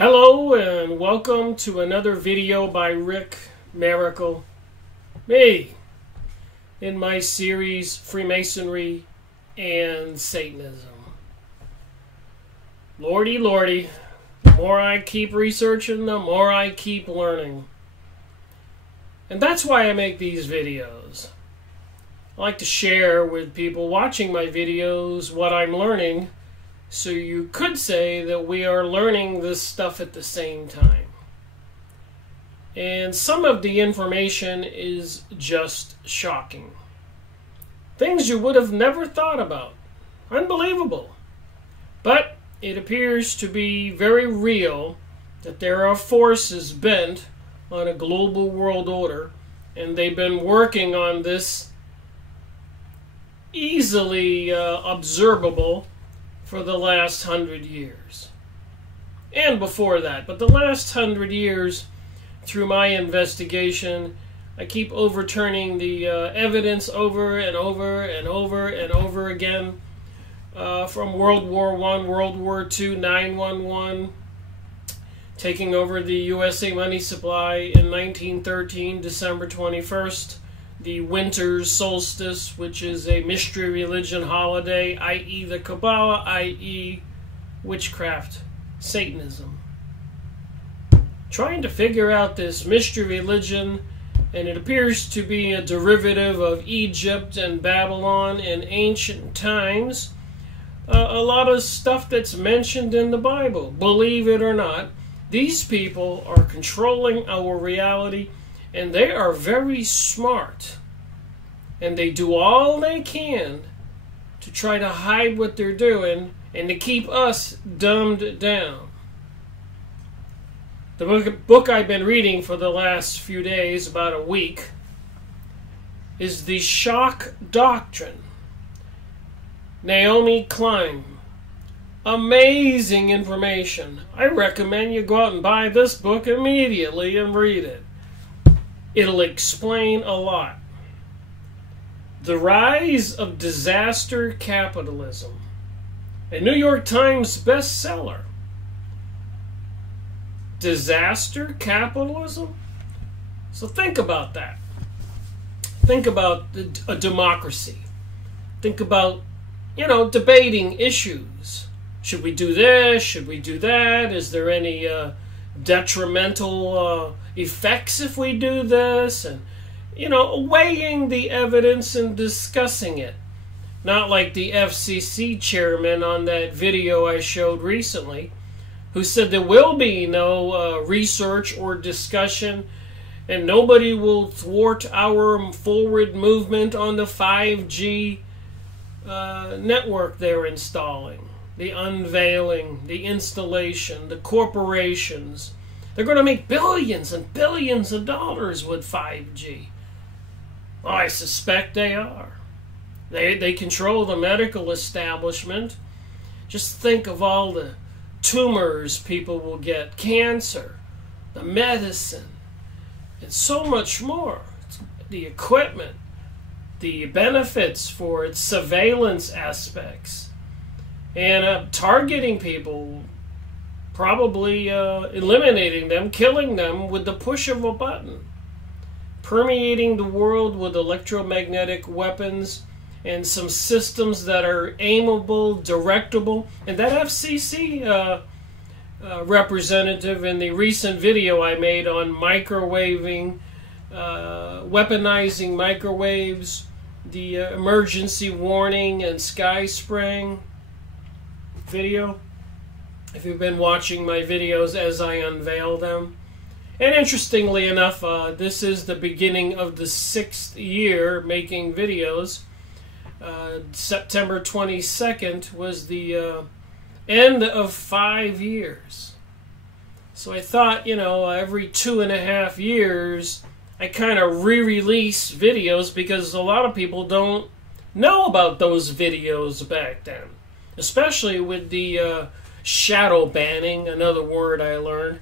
Hello and welcome to another video by Rick Miracle, me, in my series Freemasonry and Satanism. Lordy, lordy, the more I keep researching, the more I keep learning. And that's why I make these videos. I like to share with people watching my videos what I'm learning, so you could say that we are learning this stuff at the same time. And some of the information is just shocking. Things you would have never thought about. Unbelievable. But it appears to be very real that there are forces bent on a global world order, and they've been working on this easily observable for the last 100 years. And before that. But the last 100 years, through my investigation, I keep overturning the evidence over and over and over and over again. From World War I, World War II, 9/11, taking over the USA money supply in 1913, December 21st, the winter solstice, which is a mystery religion holiday, i.e. the Kabbalah, i.e. witchcraft, Satanism. Trying to figure out this mystery religion, and it appears to be a derivative of Egypt and Babylon in ancient times. A lot of stuff that's mentioned in the Bible, believe it or not. These people are controlling our reality, and they are very smart. And they do all they can to try to hide what they're doing and to keep us dumbed down. The book I've been reading for the last few days, about a week, is the Shock Doctrine. Naomi Klein. Amazing information. I recommend you go out and buy this book immediately and read it. It'll explain a lot. The Rise of Disaster Capitalism. A New York Times bestseller. Disaster capitalism? So think about that. Think about a democracy. Think about, debating issues. Should we do this? Should we do that? Is there any detrimental effects if we do this? And, weighing the evidence and discussing it. Not like the FCC chairman on that video I showed recently, who said there will be no research or discussion, and nobody will thwart our forward movement on the 5G network they're installing. The unveiling, the installation, the corporations. They're going to make billions and billions of dollars with 5G. Well, I suspect they are. They control the medical establishment. Just think of all the tumors people will get, cancer, the medicine, and so much more. The equipment, the benefits for its surveillance aspects, and targeting people, probably eliminating them, killing them with the push of a button, permeating the world with electromagnetic weapons and some systems that are aimable, directable. And that FCC representative in the recent video I made on microwaving, weaponizing microwaves, the emergency warning and sky spraying video, if you've been watching my videos as I unveil them. And interestingly enough, this is the beginning of the 6th year making videos. September 22nd was the end of 5 years. So I thought, every 2.5 years, I kind of re-release videos, because a lot of people don't know about those videos back then. Especially with the shadow banning, another word I learned,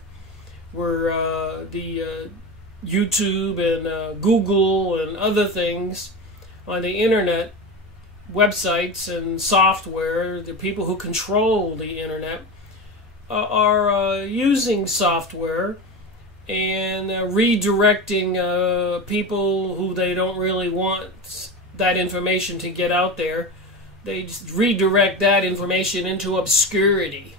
where the YouTube and Google and other things on the internet, websites and software, the people who control the internet, are using software and redirecting people who they don't really want that information to get out there. They just redirect that information into obscurity.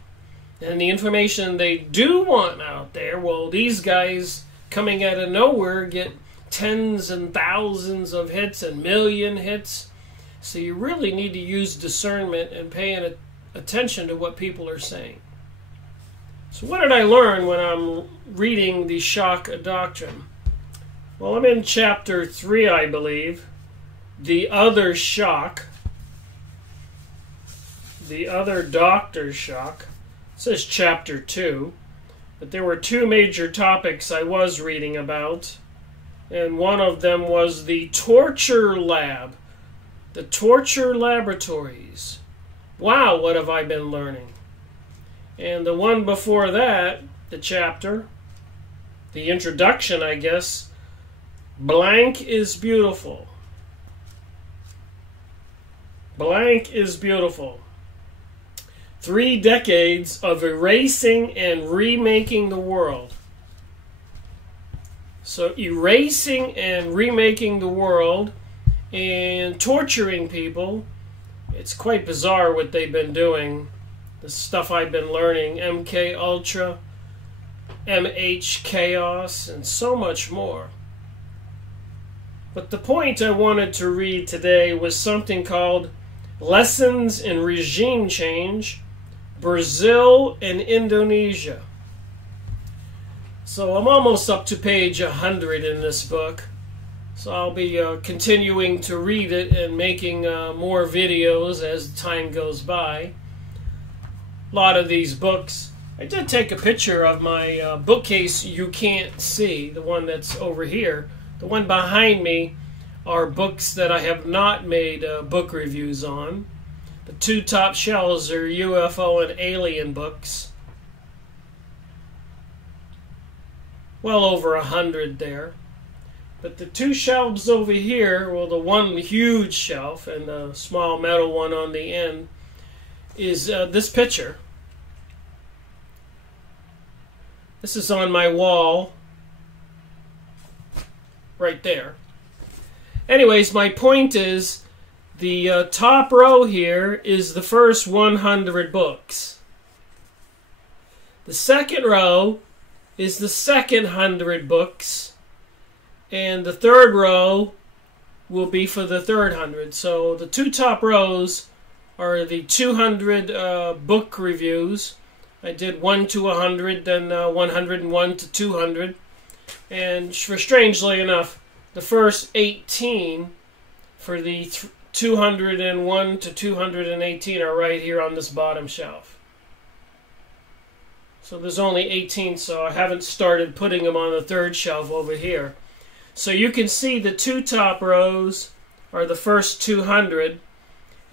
And the information they do want out there, well, these guys coming out of nowhere get tens and thousands of hits and million hits. So you really need to use discernment and paying attention to what people are saying. So what did I learn when I'm reading the Shock Doctrine? Well, I'm in chapter 3, I believe. The Other Shock. The Other Doctor's Shock. It says chapter 2. But there were two major topics I was reading about. And one of them was the torture lab. The torture laboratories. Wow, what have I been learning? And the one before that, the chapter, the introduction, I guess, blank is beautiful. Blank is beautiful. 3 decades of erasing and remaking the world. So erasing and remaking the world and torturing people. It's quite bizarre what they've been doing. The stuff I've been learning, MK Ultra, MH Chaos, and so much more. But the point I wanted to read today was something called Lessons in Regime Change, Brazil and Indonesia. So I'm almost up to page 100 in this book. So I'll be continuing to read it and making more videos as time goes by. A lot of these books, I did take a picture of my bookcase you can't see, the one that's over here. The one behind me are books that I have not made book reviews on. The 2 top shelves are UFO and alien books. Well over 100 there. But the 2 shelves over here, well, the one huge shelf and the small metal one on the end, is this picture. This is on my wall right there. Anyways, my point is the top row here is the first 100 books. The second row is the second 100 books. And the third row will be for the third 100. So the 2 top rows are the 200 book reviews. I did 1 to 100, then 101 to 200. And strangely enough, the first 18 for the 201 to 218 are right here on this bottom shelf. So there's only 18, so I haven't started putting them on the third shelf over here. So you can see the 2 top rows are the first 200,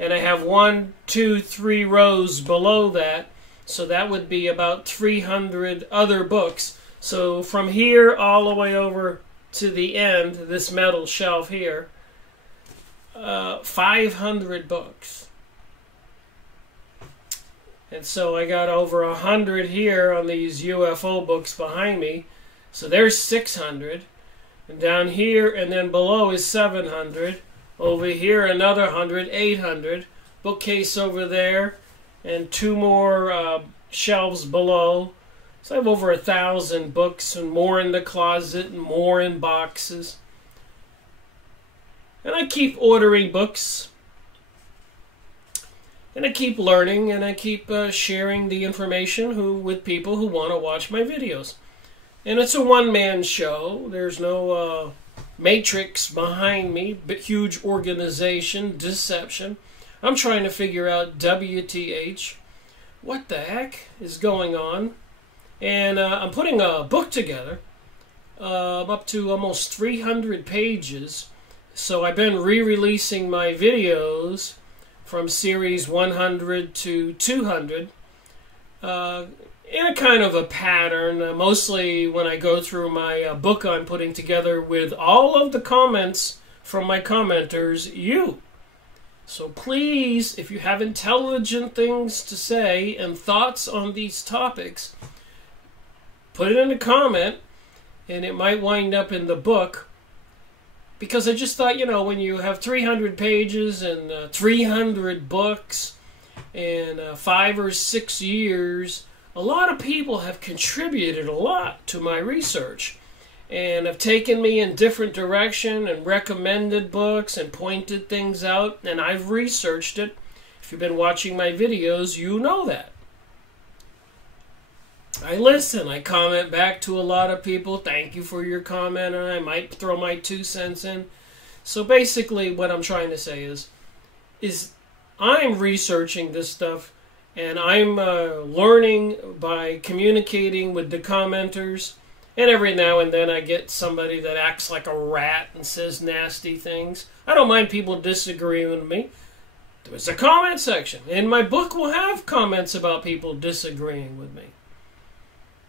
and I have 1, 2, 3 rows below that, so that would be about 300 other books. So from here all the way over to the end, this metal shelf here, 500 books. And so I got over 100 here on these UFO books behind me, so there's 600. And down here and then below is 700. Over here another 100, 800. Bookcase over there and 2 more shelves below. So I have over 1,000 books and more in the closet and more in boxes. And I keep ordering books. And I keep learning and I keep sharing the information with people who want to watch my videos. And it's a one-man show. There's no matrix behind me, but huge organization, deception. I'm trying to figure out WTH. What the heck is going on? And I'm putting a book together. I'm up to almost 300 pages. So I've been re-releasing my videos from series 100 to 200. In a kind of a pattern, mostly when I go through my book I'm putting together with all of the comments from my commenters, you. So please, if you have intelligent things to say and thoughts on these topics, put it in a comment, and it might wind up in the book. Because I just thought, when you have 300 pages and 300 books and 5 or 6 years, a lot of people have contributed a lot to my research and have taken me in different direction and recommended books and pointed things out, and I've researched it. If you've been watching my videos, you know that. I listen. I comment back to a lot of people. Thank you for your comment, and I might throw my 2 cents in. So basically what I'm trying to say is I'm researching this stuff, and I'm learning by communicating with the commenters. And every now and then I get somebody that acts like a rat and says nasty things. I don't mind people disagreeing with me. There's a comment section. And my book will have comments about people disagreeing with me.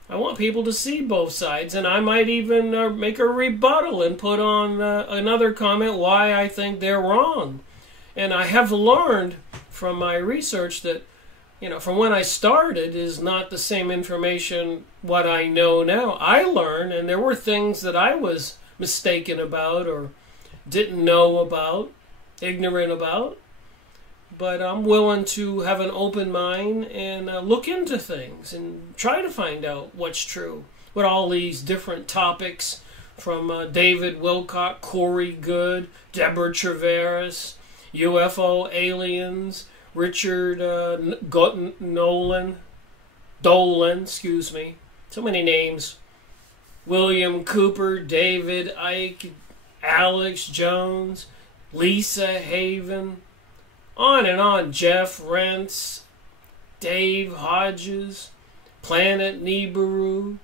I want people to see both sides, and I might even make a rebuttal and put on another comment why I think they're wrong. And I have learned from my research that, from when I started is not the same information what I know now. I learned, and there were things that I was mistaken about or didn't know about, ignorant about. But I'm willing to have an open mind and look into things and try to find out what's true with all these different topics from David Wilcock, Corey Good, Deborah Traveris, UFO aliens, Richard Dolan, so many names, William Cooper, David Icke, Alex Jones, Lisa Haven, on and on, Jeff Rentz, Dave Hodges, Planet Nibiru,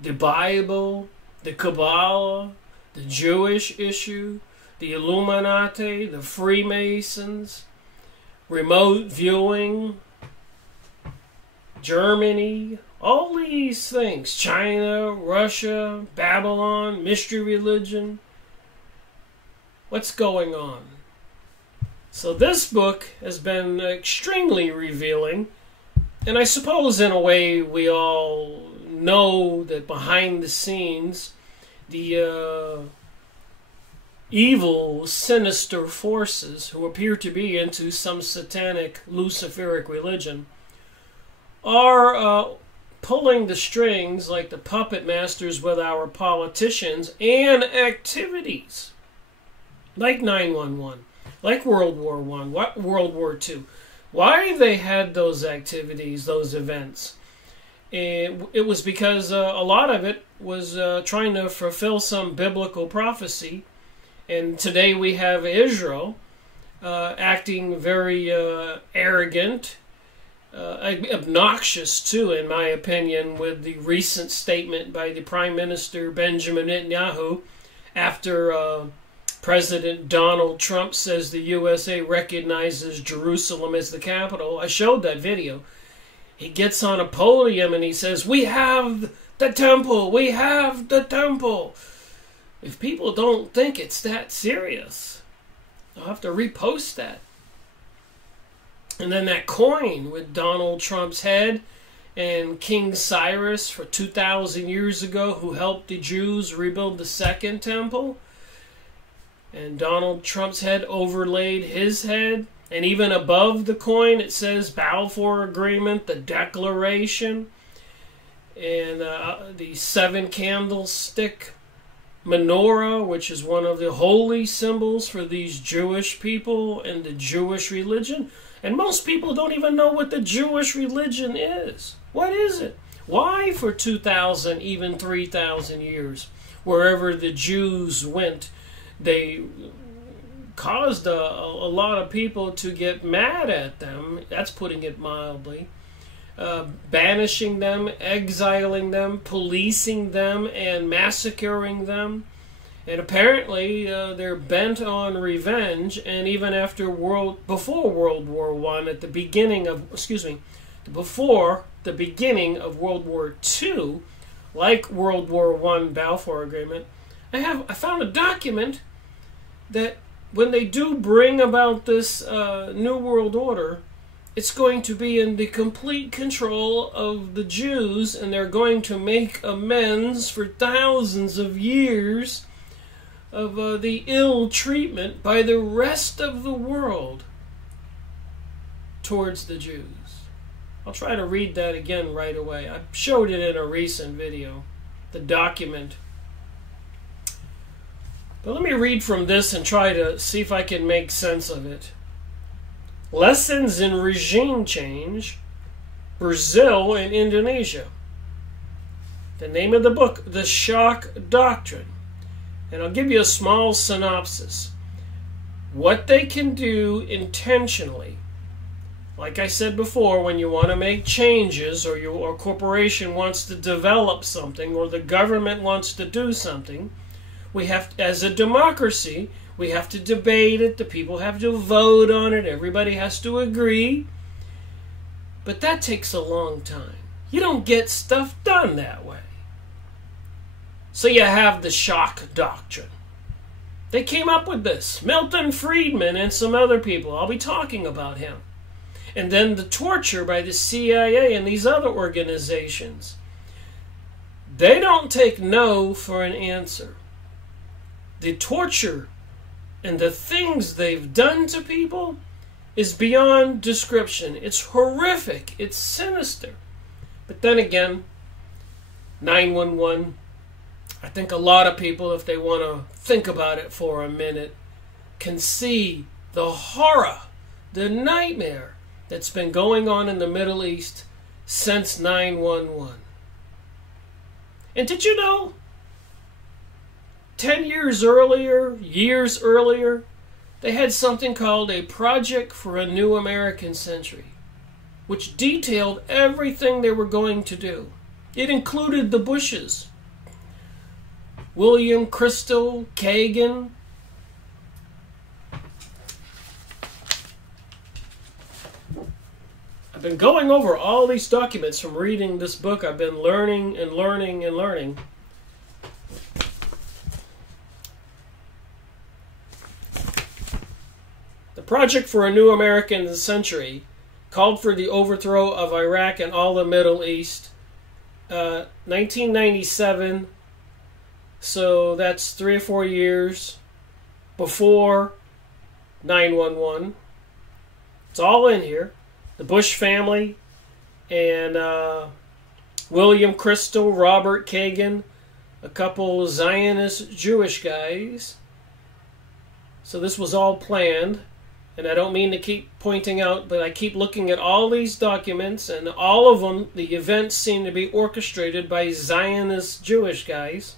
the Bible, the Kabbalah, the Jewish issue, the Illuminati, the Freemasons, remote viewing, Germany, all these things, China, Russia, Babylon, mystery religion. What's going on? So this book has been extremely revealing, and I suppose in a way we all know that behind the scenes, the evil, sinister forces who appear to be into some satanic, Luciferic religion are pulling the strings like the puppet masters with our politicians and activities like 9/11. Like World War I, World War II. Why they had those activities, those events? It was because a lot of it was trying to fulfill some biblical prophecy. And today we have Israel acting very arrogant, obnoxious too, in my opinion, with the recent statement by the Prime Minister Benjamin Netanyahu after President Donald Trump says the USA recognizes Jerusalem as the capital. I showed that video. He gets on a podium and he says, "We have the temple! We have the temple!" If people don't think it's that serious, I'll have to repost that. And then that coin with Donald Trump's head and King Cyrus for 2,000 years ago who helped the Jews rebuild the second temple. And Donald Trump's head overlaid his head. And even above the coin it says Balfour Agreement, the Declaration, and the 7 candlestick menorah, which is one of the holy symbols for these Jewish people and the Jewish religion. And most people don't even know what the Jewish religion is. What is it? Why for 2,000, even 3,000 years, wherever the Jews went, they caused a lot of people to get mad at them. That's putting it mildly. Banishing them, exiling them, policing them, and massacring them. And apparently they're bent on revenge. And even after before World War I, at the beginning of, before the beginning of World War II, like World War I Balfour Agreement, I found a document that when they do bring about this New World Order, it's going to be in the complete control of the Jews, and they're going to make amends for thousands of years of the ill treatment by the rest of the world towards the Jews. I'll try to read that again right away. I showed it in a recent video, the document. But let me read from this and try to see if I can make sense of it. Lessons in Regime Change, Brazil and Indonesia. The name of the book, The Shock Doctrine. And I'll give you a small synopsis. What they can do intentionally. Like I said before, when you want to make changes, or your corporation wants to develop something, or the government wants to do something, we have, as a democracy, we have to debate it, the people have to vote on it, everybody has to agree. But that takes a long time. You don't get stuff done that way. So you have the Shock Doctrine. They came up with this. Milton Friedman and some other people. I'll be talking about him. And then the torture by the CIA and these other organizations. They don't take no for an answer. The torture and the things they've done to people is beyond description. It's horrific. It's sinister. But then again, 911, I think a lot of people, if they want to think about it for a minute, can see the horror, the nightmare that's been going on in the Middle East since 911. And did you know, 10 years earlier, they had something called a Project for a New American Century, which detailed everything they were going to do. It included the Bushes, William Crystal, Kagan. I've been going over all these documents from reading this book. I've been learning and learning and learning. The Project for a New American Century called for the overthrow of Iraq and all the Middle East. 1997, so that's 3 or 4 years before 911. It's all in here. The Bush family and William Crystal, Robert Kagan, a couple Zionist Jewish guys. So this was all planned. And I don't mean to keep pointing out, but I keep looking at all these documents, and all of them, the events seem to be orchestrated by Zionist Jewish guys.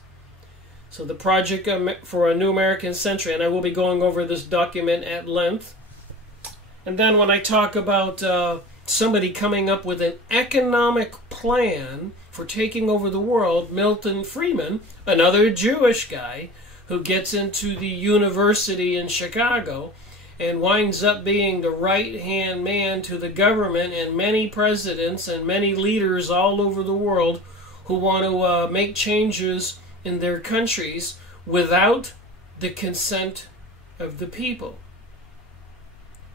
So the Project for a New American Century, and I will be going over this document at length. And then when I talk about somebody coming up with an economic plan for taking over the world, Milton Friedman, another Jewish guy who gets into the university in Chicago, and winds up being the right-hand man to the government and many presidents and many leaders all over the world who want to make changes in their countries without the consent of the people.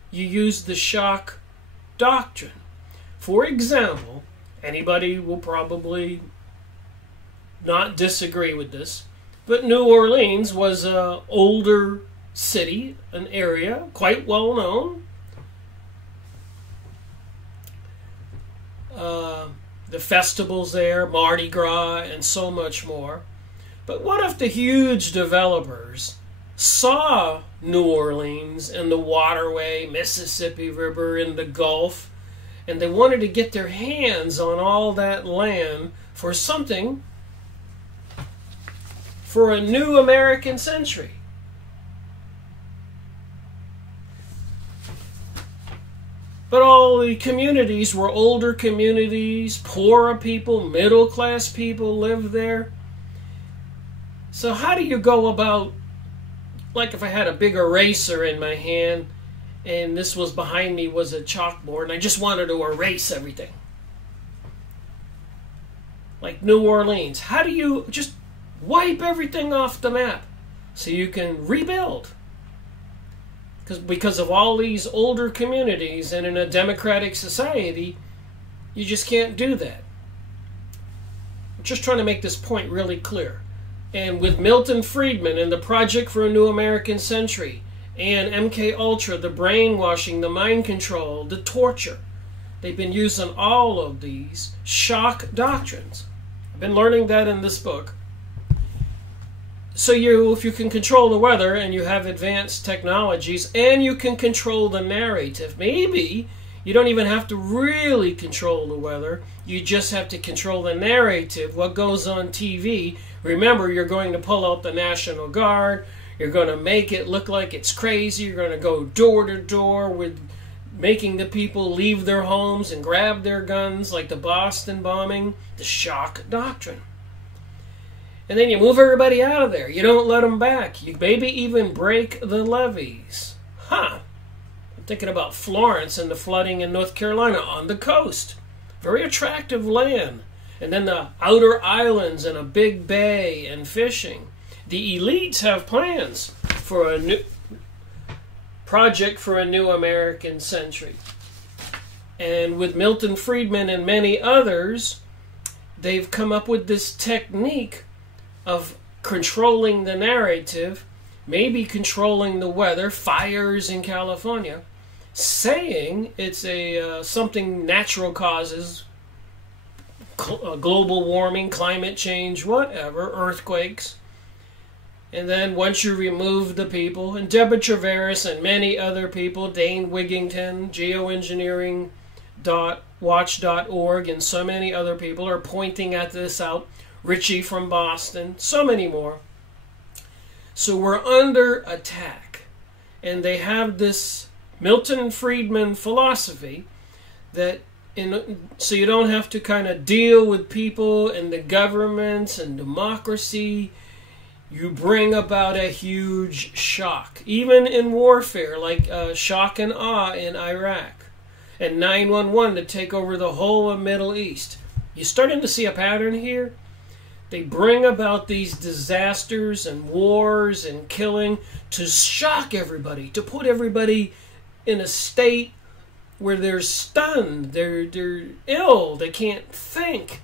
You use the Shock Doctrine. For example, anybody will probably not disagree with this, but New Orleans was an older city, an area, quite well known. The festivals there, Mardi Gras, and so much more. But what if the huge developers saw New Orleans and the waterway, Mississippi River, and the Gulf, and they wanted to get their hands on all that land for something for a new American century? But all the communities were older communities, poorer people, middle-class people lived there. So how do you go about, like if I had a big eraser in my hand and this was behind me was a chalkboard and I just wanted to erase everything? Like New Orleans, how do you just wipe everything off the map so you can rebuild? because of all these older communities, and in a democratic society, you just can't do that. I'm just trying to make this point really clear. And with Milton Friedman and the Project for a New American Century, and MK Ultra, the brainwashing, the mind control, the torture, they've been using all of these shock doctrines. I've been learning that in this book. So if you can control the weather, and you have advanced technologies, and you can control the narrative, maybe you don't even have to really control the weather. You just have to control the narrative, what goes on TV. Remember, you're going to pull out the National Guard. You're going to make it look like it's crazy. You're going to go door to door with making the people leave their homes and grab their guns, like the Boston bombing, the shock doctrine. And then you move everybody out of there. You don't let them back. You maybe even break the levees. I'm thinking about Florence and the flooding in North Carolina on the coast. Very attractive land. And then the outer islands and a big bay and fishing. The elites have plans for a new project for a new American century. And with Milton Friedman and many others, they've come up with this technique of controlling the narrative, maybe controlling the weather, fires in California, saying it's something natural causes, global warming, climate change, whatever, earthquakes. And then once you remove the people, and Deborah Traveris and many other people, Dane Wigington, geoengineering.watch.org, and so many other people are pointing at this out. Richie from Boston, so many more. So we're under attack. And they have this Milton Friedman philosophy that so you don't have to kind of deal with people and the governments and democracy. You bring about a huge shock, even in warfare, like shock and awe in Iraq, and 911 to take over the whole of Middle East. You're starting to see a pattern here. They bring about these disasters and wars and killing to shock everybody, to put everybody in a state where they're stunned, they're ill, they can't think,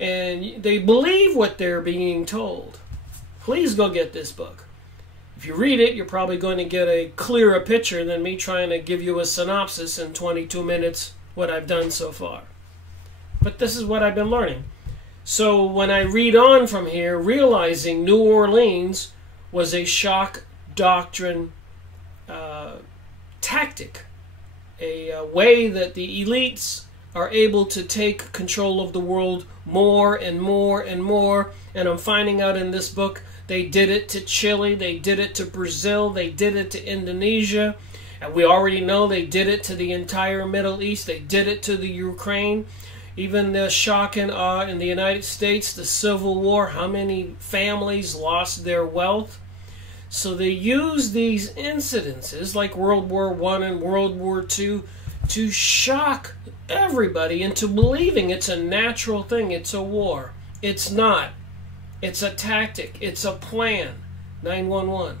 and they believe what they're being told. Please go get this book. If you read it, you're probably going to get a clearer picture than me trying to give you a synopsis in 22 minutes, what I've done so far. But this is what I've been learning. So when I read on from here, realizing New Orleans was a shock doctrine tactic, a way that the elites are able to take control of the world more and more and more. And I'm finding out in this book, they did it to Chile, they did it to Brazil, they did it to Indonesia, and we already know they did it to the entire Middle East, they did it to the Ukraine. Even the shock and awe in the United States, the Civil War, how many families lost their wealth. So they use these incidences like World War I and World War II to shock everybody into believing it's a natural thing, it's a war. It's not. It's a tactic. It's a plan. 911.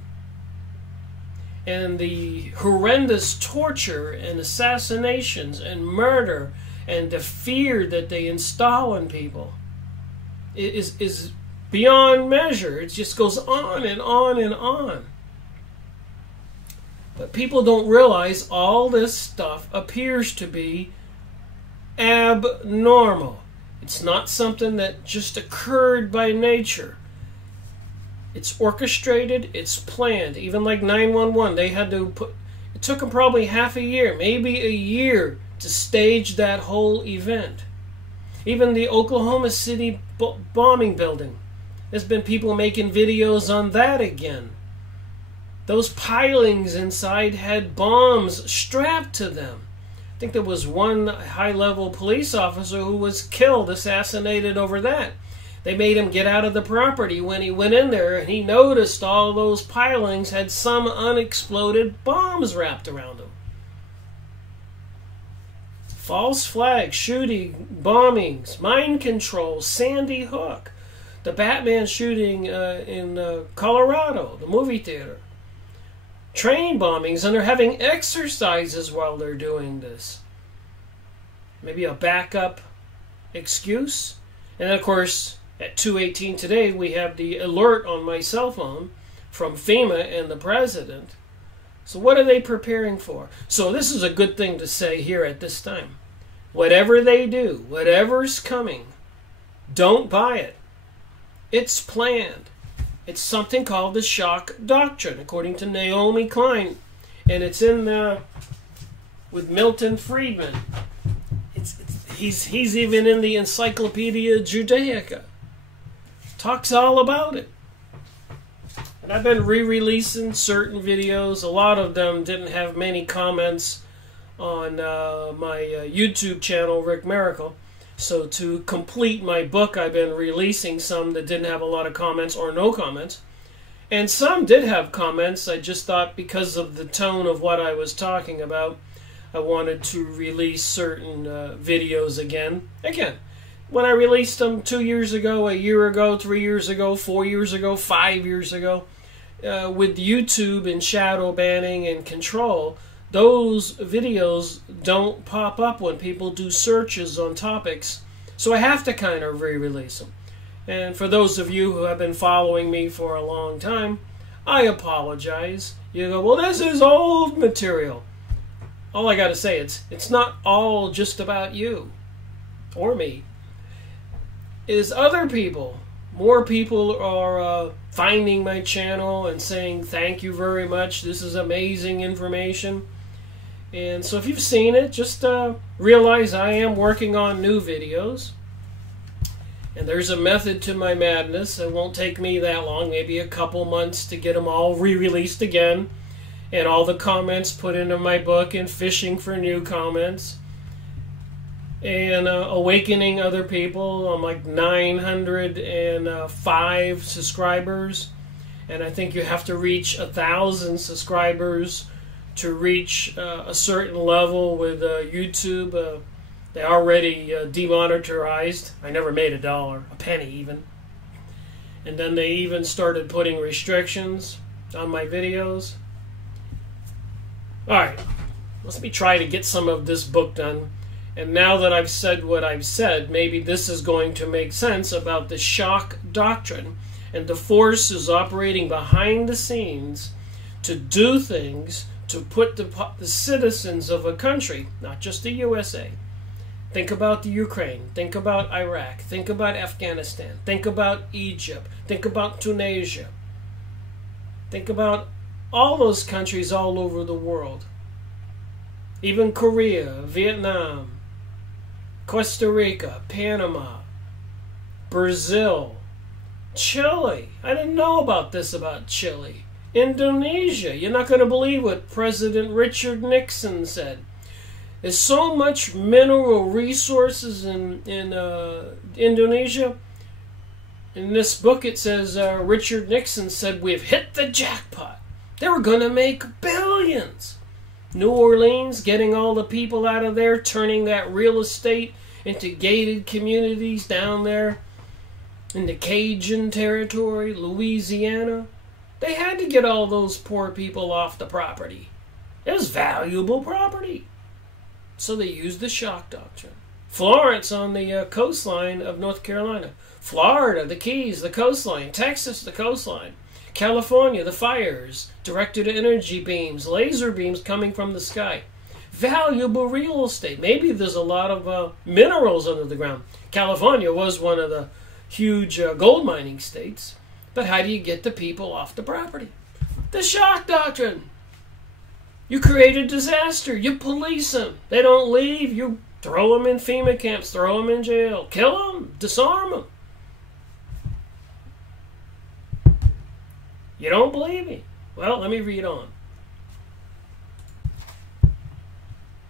And the horrendous torture and assassinations and murder and the fear that they install in people is beyond measure. It just goes on and on and on. But people don't realize all this stuff appears to be abnormal. It's not something that just occurred by nature. It's orchestrated, it's planned. Even like 911, they had to it took them probably half a year, maybe a year, to stage that whole event. Even the Oklahoma City bombing building. There's been people making videos on that again. Those pilings inside had bombs strapped to them. I think there was one high-level police officer who was killed, assassinated over that. They made him get out of the property when he went in there, and he noticed all those pilings had some unexploded bombs wrapped around them. False flag, shooting, bombings, mind control, Sandy Hook, the Batman shooting in Colorado, the movie theater. train bombings, and they're having exercises while they're doing this. Maybe a backup excuse. And of course, at 2:18 today, we have the alert on my cell phone from FEMA and the president. So what are they preparing for? So this is a good thing to say here at this time. Whatever they do, whatever's coming, don't buy it. It's planned. It's something called the Shock Doctrine, according to Naomi Klein. And it's in with Milton Friedman. He's even in the Encyclopedia Judaica. Talks all about it. And I've been re-releasing certain videos. A lot of them didn't have many comments on my YouTube channel, Rick Miracle. So to complete my book, I've been releasing some that didn't have a lot of comments or no comments. And some did have comments. I just thought because of the tone of what I was talking about, I wanted to release certain videos again. Again, when I released them 2 years ago, a year ago, 3 years ago, 4 years ago, 5 years ago, with YouTube and shadow banning and control, those videos don't pop up when people do searches on topics. So I have to kind of re-release them. And for those of you who have been following me for a long time, I apologize. You go, well, this is old material. All I got to say, it's not all just about you or me. Is other people. More people are finding my channel and saying, thank you very much. This is amazing information. And so if you've seen it, just realize I am working on new videos. And there's a method to my madness. It won't take me that long, maybe a couple months to get them all re-released again. And all the comments put into my book and fishing for new comments. And awakening other people. I'm like 905 subscribers. And I think you have to reach 1,000 subscribers to reach a certain level with YouTube. They already demonetized. I never made $1, a penny even. And then they even started putting restrictions on my videos. Alright, let me try to get some of this book done. And now that I've said what I've said, maybe this is going to make sense about the Shock Doctrine and the forces operating behind the scenes to do things to put the citizens of a country, not just the USA. Think about the Ukraine. Think about Iraq. Think about Afghanistan. Think about Egypt. Think about Tunisia. Think about all those countries all over the world. Even Korea, Vietnam, Costa Rica, Panama, Brazil, Chile. I didn't know about this about Chile. Indonesia. You're not going to believe what President Richard Nixon said. There's so much mineral resources in Indonesia. In this book it says Richard Nixon said we've hit the jackpot. They were going to make billions. New Orleans, getting all the people out of there, turning that real estate into gated communities down there in the Cajun territory, Louisiana. They had to get all those poor people off the property. It was valuable property. So they used the Shock Doctrine. Florence on the coastline of North Carolina. Florida, the Keys, the coastline. Texas, the coastline. California, the fires, directed energy beams, laser beams coming from the sky. Valuable real estate. Maybe there's a lot of minerals under the ground. California was one of the huge gold mining states. But how do you get the people off the property? The Shock Doctrine. You create a disaster. You police them. They don't leave. You throw them in FEMA camps. Throw them in jail. Kill them. Disarm them. You don't believe me? Well, let me read on.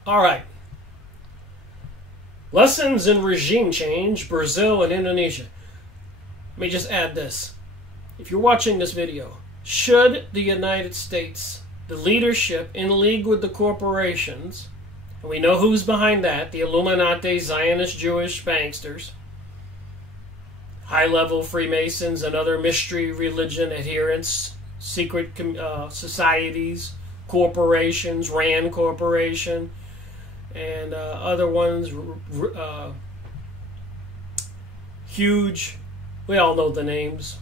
All right. Lessons in regime change, Brazil and Indonesia. Let me just add this. If you're watching this video, should the United States, the leadership in league with the corporations, and we know who's behind that, the Illuminati, Zionist Jewish banksters, high-level Freemasons and other mystery religion adherents, secret societies, corporations, Rand Corporation, and other ones, huge, we all know the names,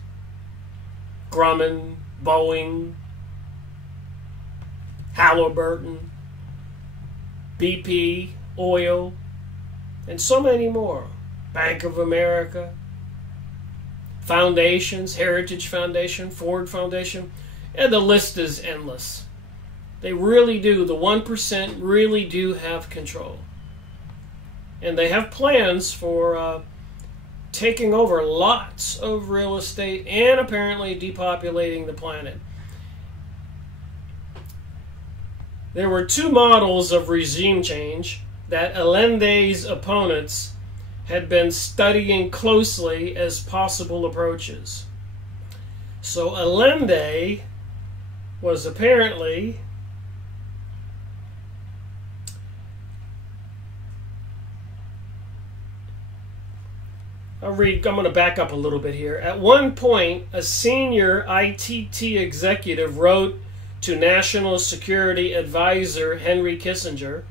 Grumman, Boeing, Halliburton, BP, oil, and so many more. Bank of America, foundations, Heritage Foundation, Ford Foundation, and the list is endless. They really do, the 1% really do have control. And they have plans for taking over lots of real estate and apparently depopulating the planet. There were two models of regime change that Allende's opponents had been studying closely as possible approaches. So Allende was apparently I'm going to back up a little bit here. At one point, a senior ITT executive wrote to National Security Advisor Henry Kissinger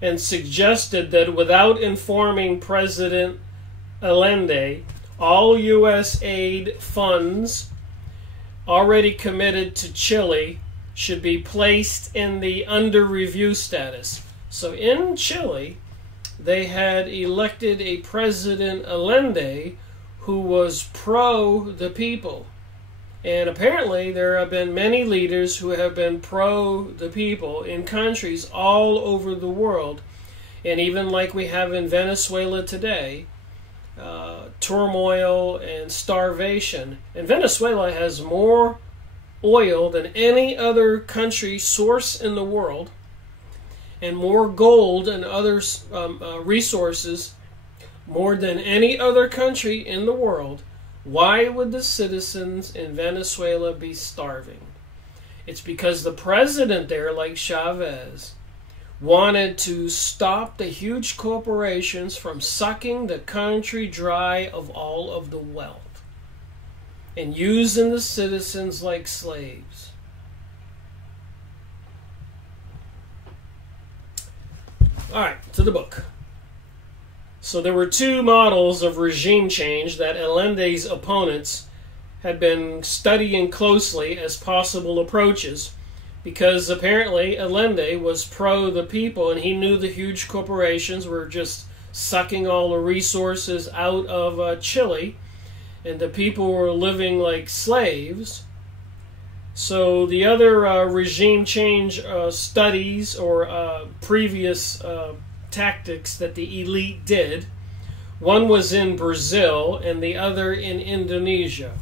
and suggested that without informing President Allende, all U.S. aid funds already committed to Chile should be placed in the under review status. So in Chile, they had elected a President Allende who was pro the people. And apparently there have been many leaders who have been pro the people in countries all over the world. And even like we have in Venezuela today, turmoil and starvation. And Venezuela has more oil than any other country source in the world, and more gold and other resources more than any other country in the world. Why would the citizens in Venezuela be starving? It's because the president there, like Chavez, wanted to stop the huge corporations from sucking the country dry of all of the wealth and using the citizens like slaves. All right, to the book. So there were two models of regime change that Allende's opponents had been studying closely as possible approaches, because apparently Allende was pro the people and he knew the huge corporations were just sucking all the resources out of Chile, and the people were living like slaves. So the other regime change studies or previous tactics that the elite did, one was in Brazil and the other in Indonesia.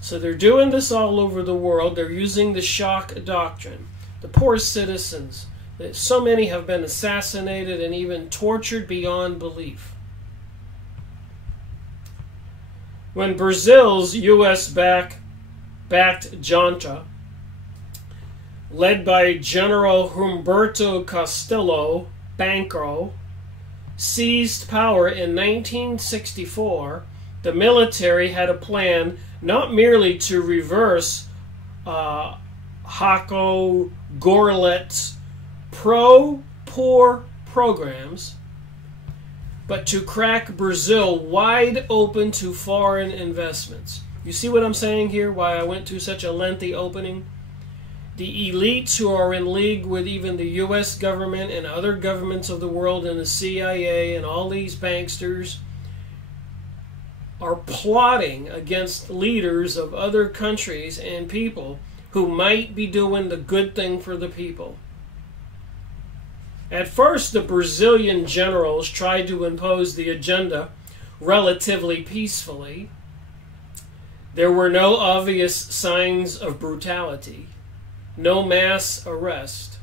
So they're doing this all over the world. They're using the Shock Doctrine. The poor citizens, so many have been assassinated and even tortured beyond belief. When Brazil's U.S.-backed junta, led by General Humberto Castillo Banco, seized power in 1964, the military had a plan not merely to reverse Jaco Gorlet's pro-poor programs, but to crack Brazil wide open to foreign investments. You see what I'm saying here, why I went to such a lengthy opening? The elites who are in league with even the U.S. government and other governments of the world and the CIA and all these banksters are plotting against leaders of other countries and people who might be doing the good thing for the people. At first, the Brazilian generals tried to impose the agenda relatively peacefully. There were no obvious signs of brutality, no mass arrest.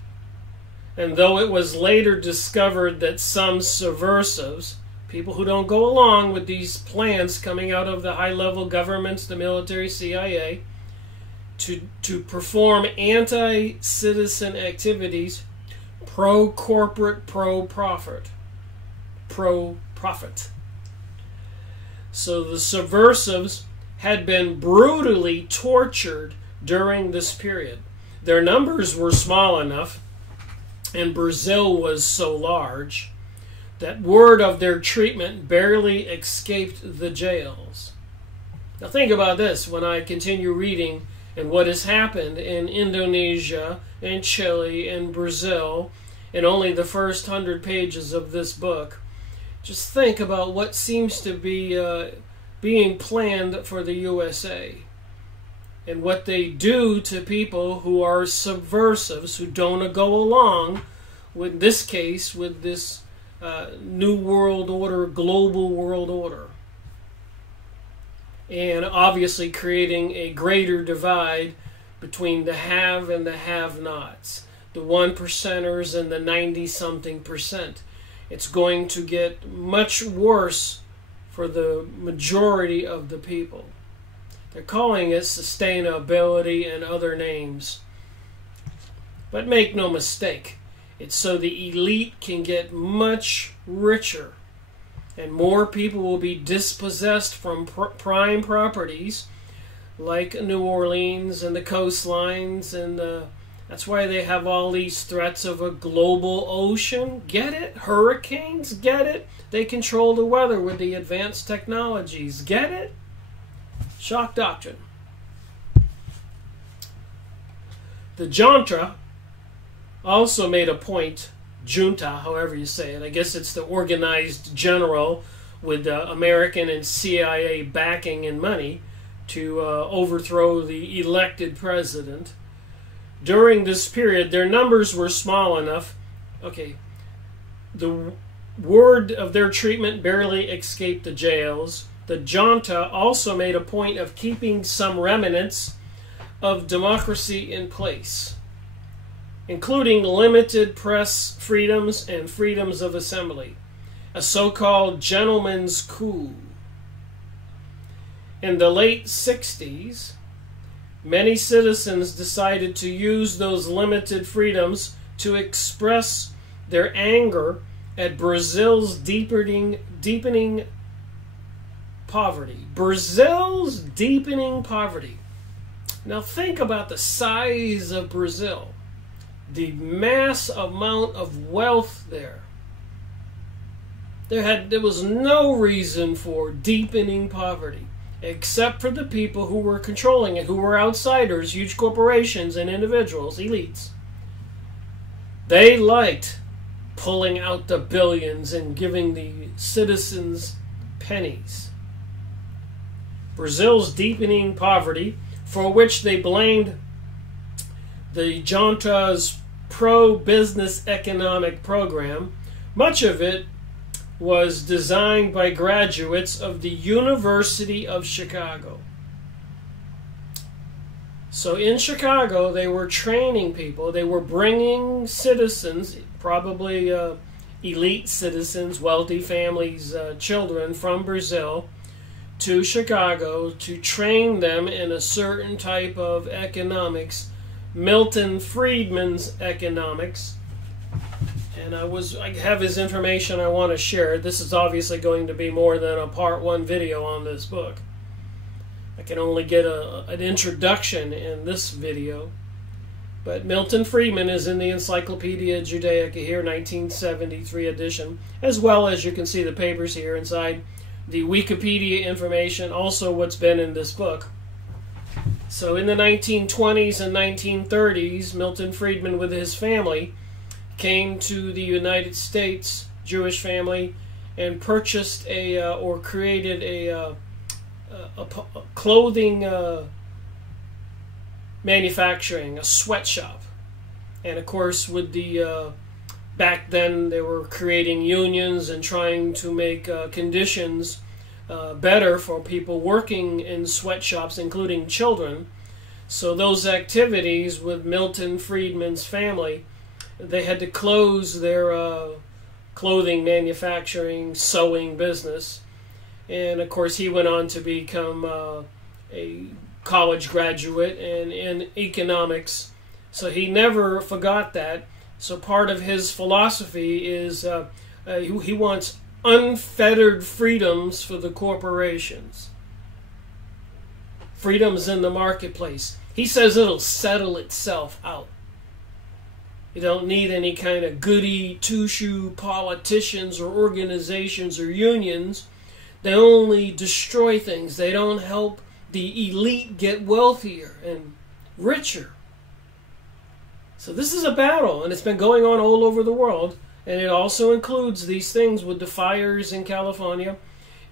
And though it was later discovered that some subversives, people who don't go along with these plans coming out of the high-level governments, the military, CIA, to perform anti-citizen activities, pro-corporate, pro-profit. So the subversives had been brutally tortured during this period. Their numbers were small enough, and Brazil was so large, that word of their treatment barely escaped the jails. Now think about this when I continue reading and what has happened in Indonesia and Chile and Brazil in only the first 100 pages of this book. Just think about what seems to be being planned for the USA and what they do to people who are subversives, who don't go along with this case, with this new world order, global world order. And obviously creating a greater divide between the have and the have-nots, the 1%ers and the 90-something%. It's going to get much worse for the majority of the people. They're calling it sustainability and other names. But make no mistake, it's so the elite can get much richer and more people will be dispossessed from prime properties like New Orleans and the coastlines, and that's why they have all these threats of a global ocean. Get it? Hurricanes? Get it? They control the weather with the advanced technologies. Get it? Shock Doctrine. The junta also made a point, junta, however you say it, I guess it's the organized general with American and CIA backing and money to overthrow the elected president. During this period, their numbers were small enough. Okay, the word of their treatment barely escaped the jails. The junta also made a point of keeping some remnants of democracy in place, including limited press freedoms and freedoms of assembly, a so-called gentleman's coup. In the late 60s, many citizens decided to use those limited freedoms to express their anger at Brazil's deepening poverty. Brazil's deepening poverty. Now think about the size of Brazil, the mass amount of wealth there. There was no reason for deepening poverty, except for the people who were controlling it, who were outsiders, huge corporations and individuals, elites. They liked pulling out the billions and giving the citizens pennies. Brazil's deepening poverty, for which they blamed the junta's pro-business economic program, much of it was designed by graduates of the University of Chicago. So in Chicago, they were training people. They were bringing citizens, probably elite citizens, wealthy families, children from Brazil, to Chicago to train them in a certain type of economics, Milton Friedman's economics. And I have his information I want to share. This is obviously going to be more than a part 1 video on this book. I can only get an introduction in this video. But Milton Friedman is in the Encyclopedia Judaica here, 1973 edition, as well as you can see the papers here inside the Wikipedia information, also what's been in this book. So in the 1920s and 1930s, Milton Friedman with his family came to the United States, Jewish family, and purchased or created a clothing manufacturing, a sweatshop. And of course, with the back then they were creating unions and trying to make conditions better for people working in sweatshops, including children. So those activities with Milton Friedman's family, they had to close their clothing manufacturing, sewing business. And of course he went on to become a college graduate in economics. So he never forgot that. So part of his philosophy is he wants unfettered freedoms for the corporations. Freedom's in the marketplace. He says it'll settle itself out. You don't need any kind of goody two-shoe politicians or organizations or unions. They only destroy things. They don't help the elite get wealthier and richer. So this is a battle, and it's been going on all over the world. And it also includes these things with the fires in California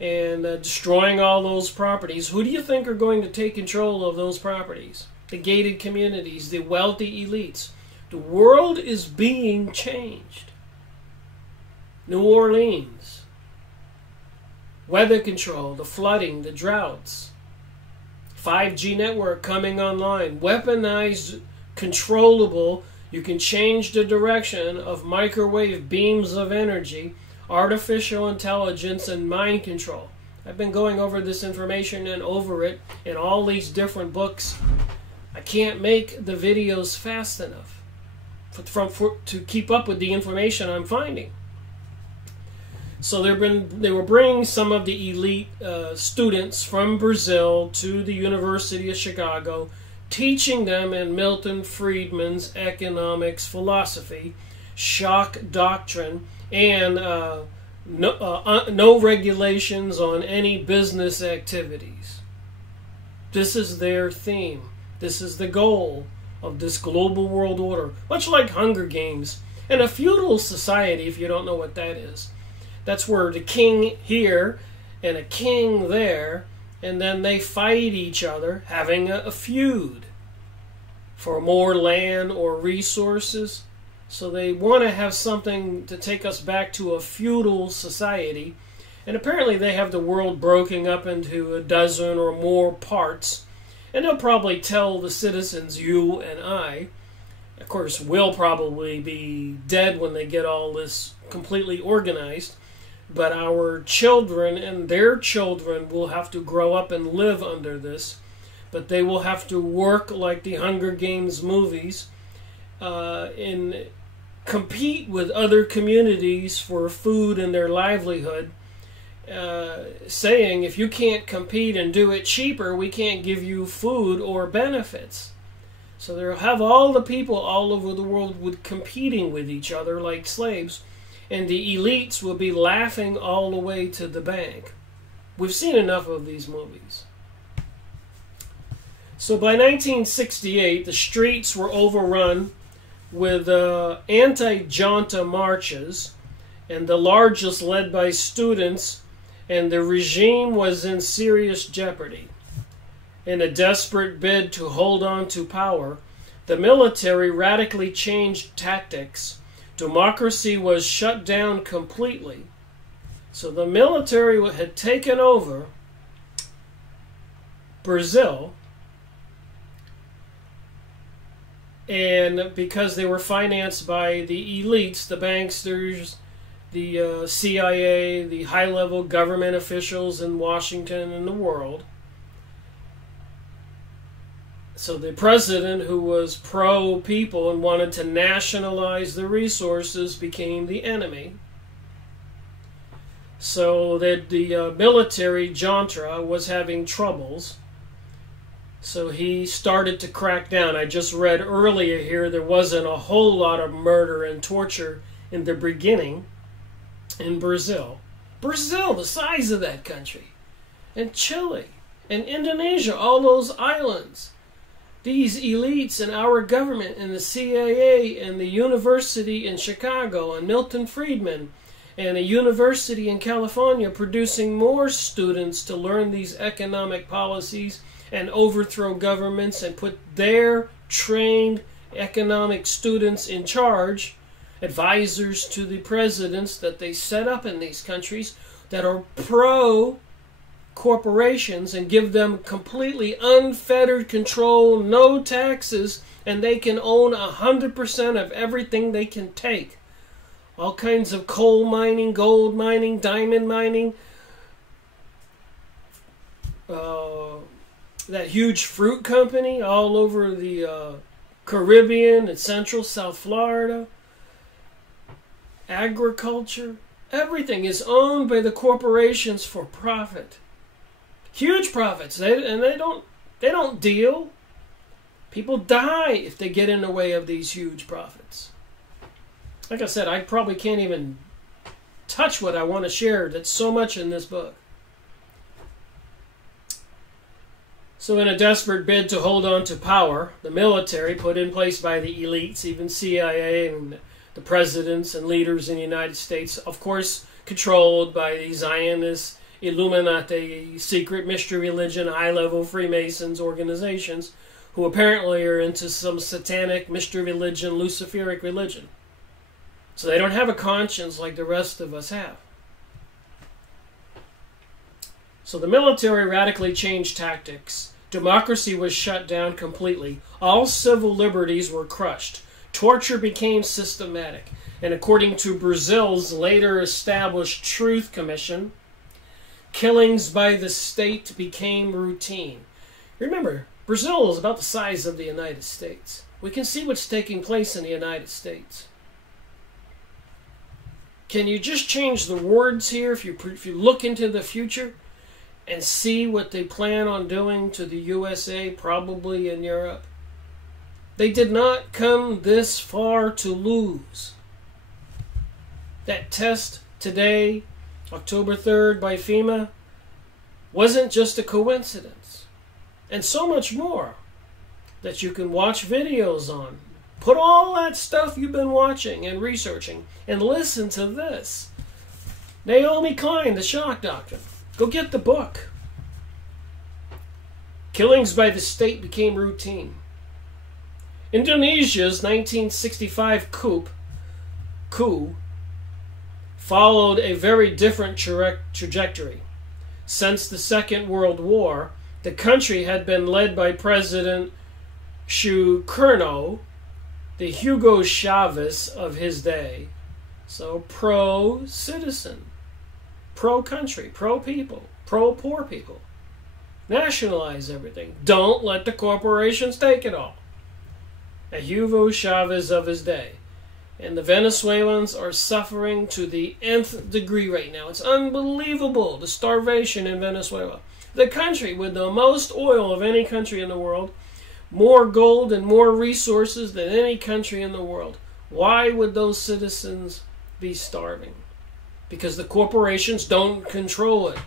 and destroying all those properties. Who do you think are going to take control of those properties? The gated communities, the wealthy elites. The world is being changed. New Orleans. Weather control, the flooding, the droughts. 5G network coming online. Weaponized, controllable. You can change the direction of microwave beams of energy, artificial intelligence, and mind control. I've been going over this information and over it in all these different books. I can't make the videos fast enough to keep up with the information I'm finding. So they were bringing some of the elite students from Brazil to the University of Chicago, teaching them in Milton Friedman's economics philosophy, Shock Doctrine, and no regulations on any business activities. This is their theme. This is the goal of this global world order, much like Hunger Games. And a feudal society, if you don't know what that is, that's where the king here and a king there, and then they fight each other, having a feud for more land or resources. So they want to have something to take us back to a feudal society. And apparently they have the world broken up into a dozen or more parts. And they'll probably tell the citizens, you and I, of course, we'll probably be dead when they get all this completely organized, but our children and their children will have to grow up and live under this. But they will have to work like the Hunger Games movies and compete with other communities for food and their livelihood, saying if you can't compete and do it cheaper, we can't give you food or benefits. So they'll have all the people all over the world competing with each other like slaves, and the elites will be laughing all the way to the bank. We've seen enough of these movies. So by 1968, the streets were overrun with anti-junta marches, and the largest led by students, and the regime was in serious jeopardy. In a desperate bid to hold on to power, the military radically changed tactics. Democracy was shut down completely. So the military had taken over Brazil, and because they were financed by the elites, the banksters, the CIA, the high-level government officials in Washington and the world. So the president, who was pro-people and wanted to nationalize the resources, became the enemy. So that the military junta was having troubles. So he started to crack down. I just read earlier here there wasn't a whole lot of murder and torture in the beginning in Brazil. Brazil, the size of that country. And Chile. And Indonesia, all those islands. These elites and our government and the CIA and the university in Chicago and Milton Friedman and a university in California producing more students to learn these economic policies and overthrow governments and put their trained economic students in charge, advisors to the presidents that they set up in these countries that are pro-corporations, and give them completely unfettered control, no taxes, and they can own 100% of everything they can take. All kinds of coal mining, gold mining, diamond mining, that huge fruit company all over the Caribbean and Central South Florida, agriculture, everything is owned by the corporations for profit. Huge profits. They They don't deal. People die if they get in the way of these huge profits. Like I said, I probably can't even touch what I want to share. That's so much in this book. So in a desperate bid to hold on to power, the military, put in place by the elites, even CIA and the presidents and leaders in the United States, of course controlled by the Zionist, Illuminati, secret mystery religion, high-level Freemasons organizations, who apparently are into some satanic mystery religion, Luciferic religion. So they don't have a conscience like the rest of us have. So the military radically changed tactics. Democracy was shut down completely. All civil liberties were crushed. Torture became systematic. And according to Brazil's later established Truth Commission, killings by the state became routine. Remember, Brazil is about the size of the United States. We can see what's taking place in the United States. Can you just change the words here if you look into the future and see what they plan on doing to the USA, probably in Europe? They did not come this far to lose. That test today, October 3rd by FEMA, wasn't just a coincidence. And so much more that you can watch videos on. Put all that stuff you've been watching and researching and listen to this. Naomi Klein, The Shock Doctrine. Go get the book. Killings by the state became routine. Indonesia's 1965 coup followed a very different trajectory. Since the Second World War, the country had been led by President Sukarno, the Hugo Chavez of his day. So pro-citizen, pro-country, pro-people, pro-poor people. Nationalize everything. Don't let the corporations take it all. A Hugo Chavez of his day. And the Venezuelans are suffering to the nth degree right now. It's unbelievable, the starvation in Venezuela. The country with the most oil of any country in the world, more gold and more resources than any country in the world. Why would those citizens be starving? Because the corporations don't control it.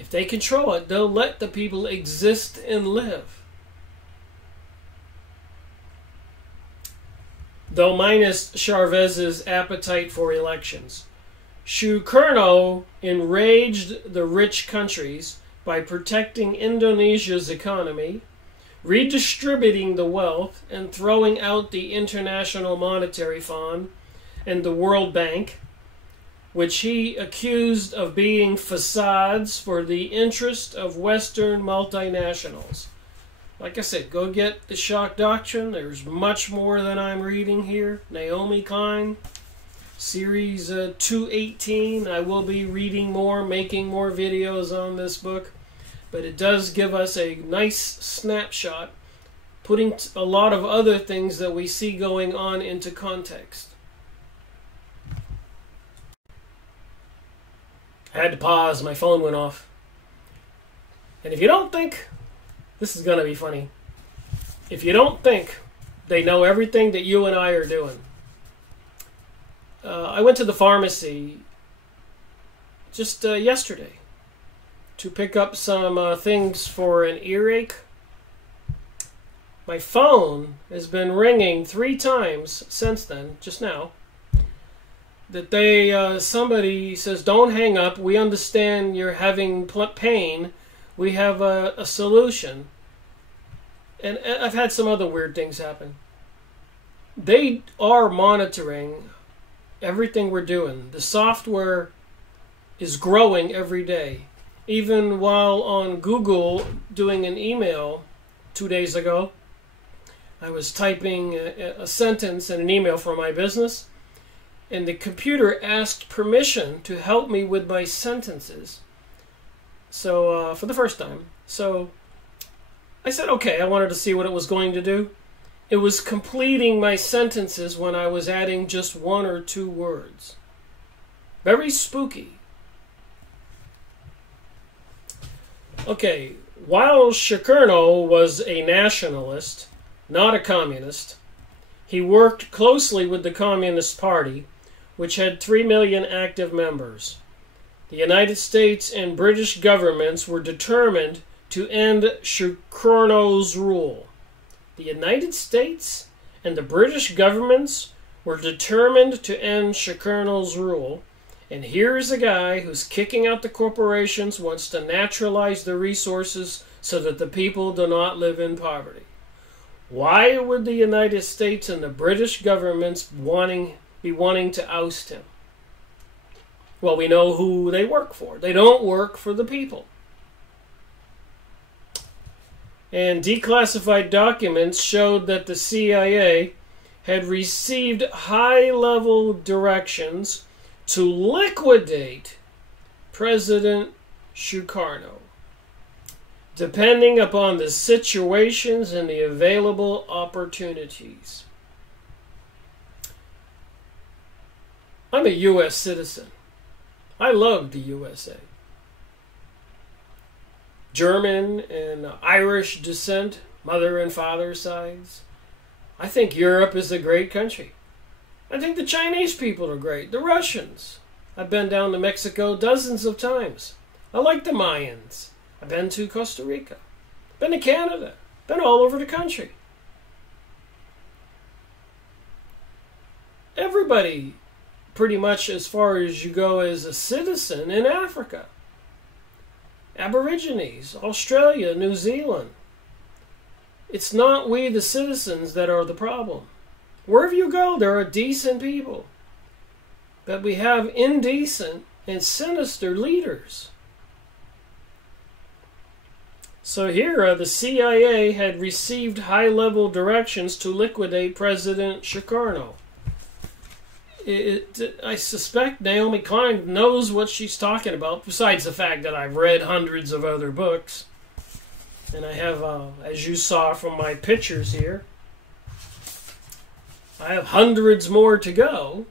If they control it, they'll let the people exist and live. Though minus Chavez's appetite for elections. Sukarno enraged the rich countries by protecting Indonesia's economy, redistributing the wealth, and throwing out the International Monetary Fund and the World Bank, which he accused of being facades for the interest of Western multinationals. Like I said, go get the Shock Doctrine. There's much more than I'm reading here. Naomi Klein, Series 218. I will be reading more, making more videos on this book. But it does give us a nice snapshot, putting a lot of other things that we see going on into context. I had to pause. My phone went off. And if you don't think... This is going to be funny. If you don't think they know everything that you and I are doing. I went to the pharmacy just yesterday to pick up some things for an earache. My phone has been ringing 3 times since then, just now. That somebody says, don't hang up. We understand you're having pain. We have a solution. And I've had some other weird things happen. They are monitoring everything we're doing. The software is growing every day. Even while on Google doing an email 2 days ago, I was typing a sentence in an email for my business, and the computer asked permission to help me with my sentences. So, for the first time. So, I said, okay, I wanted to see what it was going to do. It was completing my sentences when I was adding just 1 or 2 words. Very spooky. Okay, while Shekerno was a nationalist, not a communist, he worked closely with the Communist Party, which had 3 million active members. The United States and British governments were determined to end Shekerno's rule. The United States and the British governments were determined to end Shekerno's rule, and here's a guy who's kicking out the corporations, wants to naturalize the resources so that the people do not live in poverty. Why would the United States and the British governments be wanting to oust him? Well, we know who they work for. They don't work for the people. And declassified documents showed that the CIA had received high-level directions to liquidate President Shekerno, depending upon the situations and the available opportunities. I'm a U.S. citizen. I love the USA. German and Irish descent, mother and father sides. I think Europe is a great country. I think the Chinese people are great. The Russians. I've been down to Mexico dozens of times. I like the Mayans. I've been to Costa Rica. Been to Canada. Been all over the country. Everybody, pretty much as far as you go as a citizen in Africa. Aborigines, Australia, New Zealand. It's not we the citizens that are the problem. Wherever you go, there are decent people. But we have indecent and sinister leaders. So here, the CIA had received high-level directions to liquidate President Shekerno. I suspect Naomi Klein knows what she's talking about, besides the fact that I've read hundreds of other books. And I have, as you saw from my pictures here, I have hundreds more to go.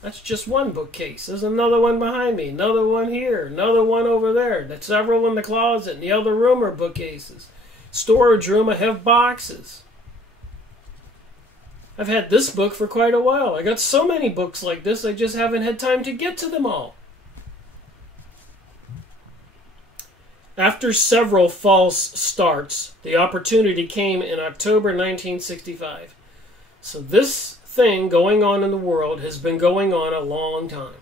That's just one bookcase. There's another one behind me, another one here, another one over there. That's several in the closet. In the other room are bookcases. Storage room, I have boxes. I've had this book for quite a while. I got so many books like this, I just haven't had time to get to them all. After several false starts, the opportunity came in October 1965. So this thing going on in the world has been going on a long time.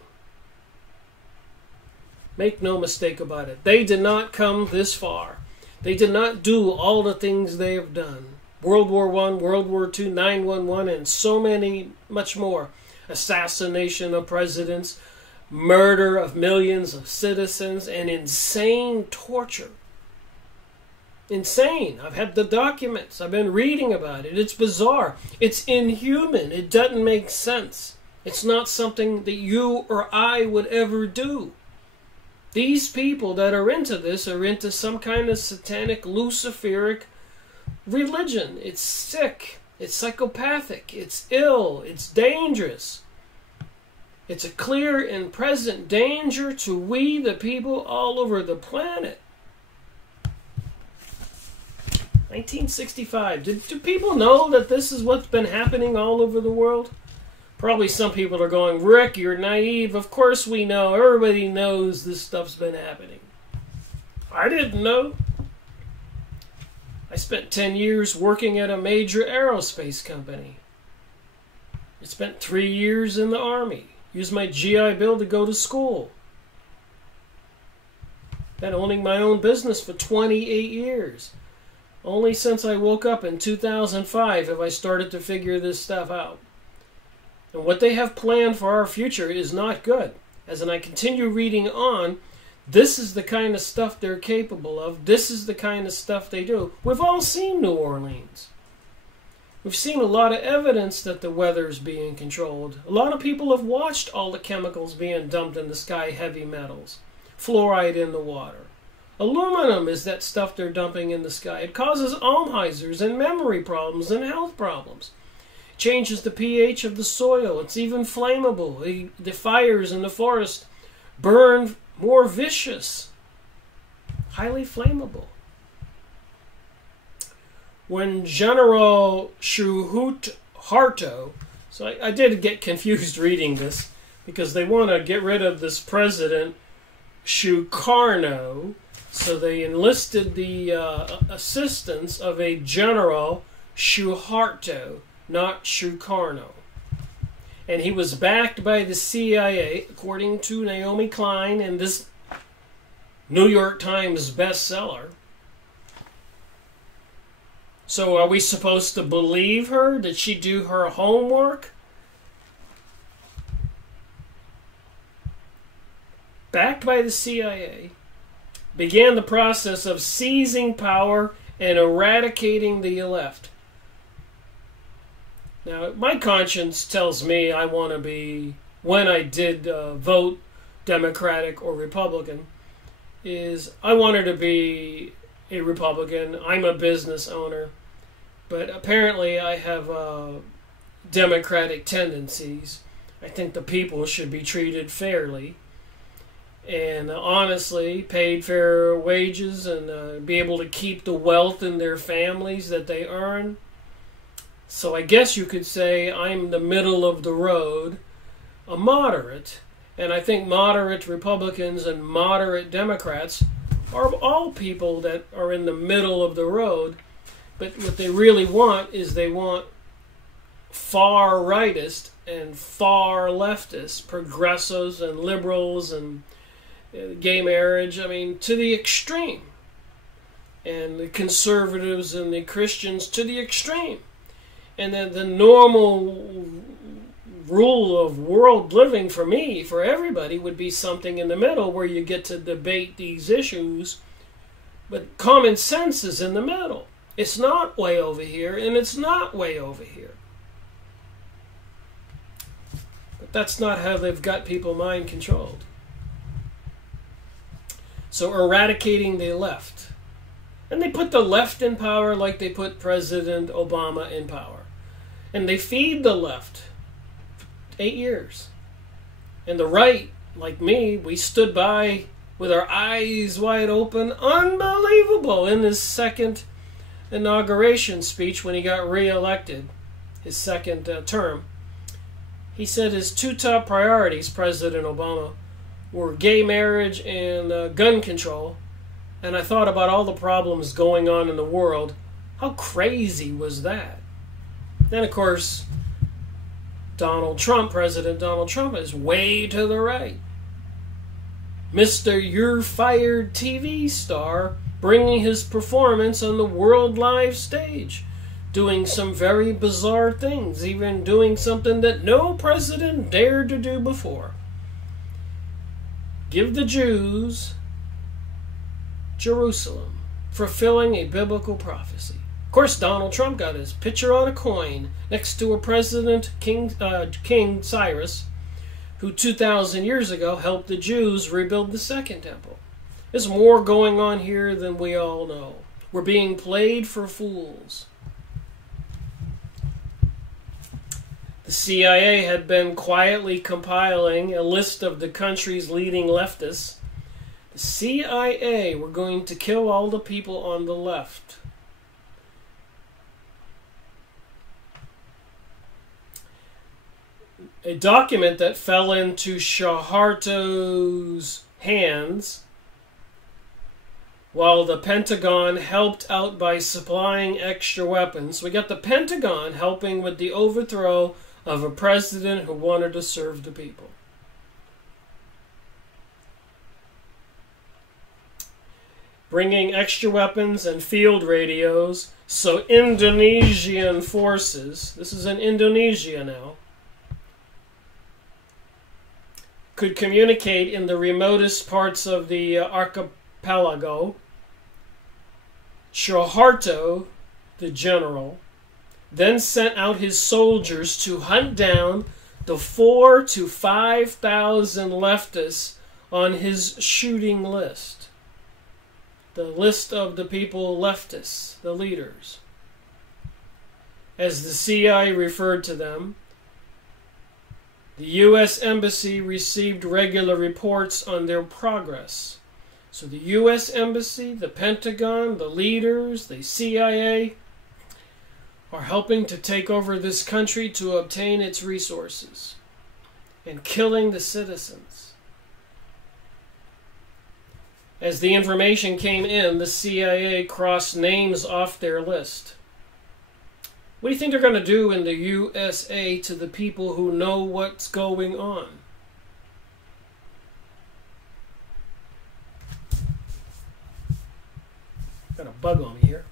Make no mistake about it. They did not come this far. They did not do all the things they have done. World War I, World War II, 9/11, and so many, much more. Assassination of presidents, murder of millions of citizens, and insane torture. Insane. I've had the documents. I've been reading about it. It's bizarre. It's inhuman. It doesn't make sense. It's not something that you or I would ever do. These people that are into this are into some kind of satanic, luciferic religion. It's sick. It's psychopathic. It's ill. It's dangerous. It's a clear and present danger to we, the people all over the planet. 1965. Do people know that this is what's been happening all over the world? Probably some people are going, Rick, you're naive. Of course we know. Everybody knows this stuff's been happening. I didn't know. I spent 10 years working at a major aerospace company. I spent 3 years in the Army. Used my GI Bill to go to school. Been owning my own business for 28 years. Only since I woke up in 2005 have I started to figure this stuff out. And what they have planned for our future is not good. As I continue reading on, this is the kind of stuff they're capable of. This is the kind of stuff they do. We've all seen New Orleans. We've seen a lot of evidence that the weather's being controlled. A lot of people have watched all the chemicals being dumped in the sky, heavy metals, fluoride in the water. Aluminum is that stuff they're dumping in the sky. It causes Alzheimer's and memory problems and health problems. It changes the pH of the soil. It's even flammable. The fires in the forest burn more vicious highly flammable. When General Suharto, so I did get confused reading this, because they want to get rid of this president, Sukarno, so they enlisted the assistance of a General Suharto, not Sukarno. And he was backed by the CIA, according to Naomi Klein in this New York Times bestseller. So are we supposed to believe her? Did she do her homework? Backed by the CIA, began the process of seizing power and eradicating the left. Now, my conscience tells me I want to be, when I did vote Democratic or Republican, is I wanted to be a Republican. I'm a business owner. But apparently I have democratic tendencies. I think the people should be treated fairly and honestly, paid fair wages, and be able to keep the wealth in their families that they earn. So I guess you could say I'm the middle of the road, a moderate, and I think moderate Republicans and moderate Democrats are all people that are in the middle of the road. But what they really want is they want far rightist and far leftist, progressives and liberals and gay marriage, I mean, to the extreme. And the conservatives and the Christians to the extreme. And then the normal rule of world living for me, for everybody, would be something in the middle where you get to debate these issues. But common sense is in the middle. It's not way over here, and it's not way over here. But that's not how they've got people mind controlled. So eradicating the left. And they put the left in power like they put President Obama in power. And they feed the left. 8 years. And the right, like me, we stood by with our eyes wide open. Unbelievable in his second inauguration speech when he got re-elected, his second term. He said his two top priorities, President Obama, were gay marriage and gun control. And I thought about all the problems going on in the world. How crazy was that? Then, of course, President Donald Trump, is way to the right. Mr. You're Fired TV star, bringing his performance on the world live stage, doing some very bizarre things, even doing something that no president dared to do before. Give the Jews Jerusalem, fulfilling a biblical prophecy. Of course, Donald Trump got his picture on a coin next to a president, King Cyrus, who 2,000 years ago helped the Jews rebuild the Second Temple. There's more going on here than we all know. We're being played for fools. The CIA had been quietly compiling a list of the country's leading leftists. The CIA were going to kill all the people on the left. A document that fell into Suharto's hands, while the Pentagon helped out by supplying extra weapons. We got the Pentagon helping with the overthrow of a president who wanted to serve the people. Bringing extra weapons and field radios so Indonesian forces, this is in Indonesia now, could communicate in the remotest parts of the archipelago. Suharto, the general, then sent out his soldiers to hunt down the 4,000 to 5,000 leftists on his shooting list. The list of the people leftists, the leaders. As the CIA referred to them, the U.S. Embassy received regular reports on their progress. So the U.S. Embassy, the Pentagon, the leaders, the CIA are helping to take over this country to obtain its resources and killing the citizens. As the information came in, the CIA crossed names off their list. What do you think they're going to do in the USA to the people who know what's going on? Got a bug on me here.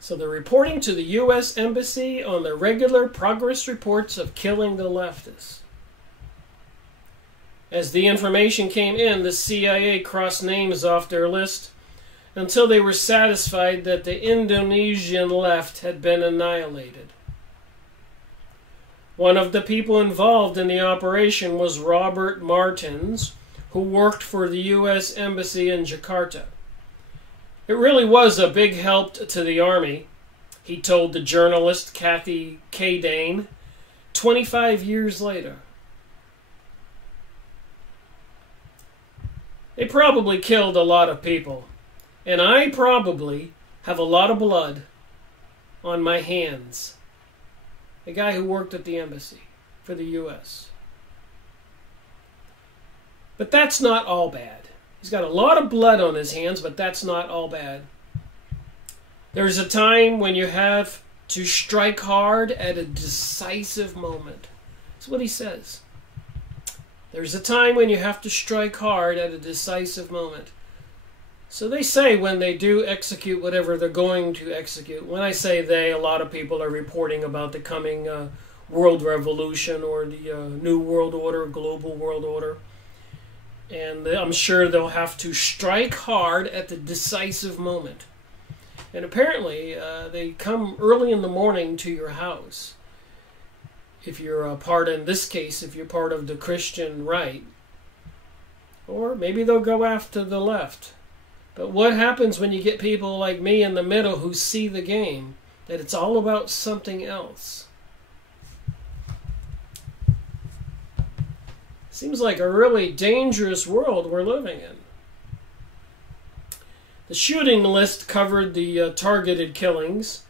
So they're reporting to the U.S. Embassy on the regular progress reports of killing the leftists. As the information came in, the CIA crossed names off their list until they were satisfied that the Indonesian left had been annihilated. One of the people involved in the operation was Robert Martins, who worked for the U.S. Embassy in Jakarta. It really was a big help to the Army, he told the journalist Kathy Kadane 25 years later. They probably killed a lot of people, and I probably have a lot of blood on my hands. A guy who worked at the embassy for the U.S. But that's not all bad. He's got a lot of blood on his hands, but that's not all bad. There's a time when you have to strike hard at a decisive moment. That's what he says. There's a time when you have to strike hard at a decisive moment. So they say when they do execute whatever they're going to execute. When I say they, a lot of people are reporting about the coming world revolution or the new world order, global world order. And I'm sure they'll have to strike hard at the decisive moment. And apparently, they come early in the morning to your house. If you're a part, in this case, if you're part of the Christian right. Or maybe they'll go after the left. But what happens when you get people like me in the middle who see the game? That it's all about something else. Seems like a really dangerous world we're living in. The shooting list covered the targeted killings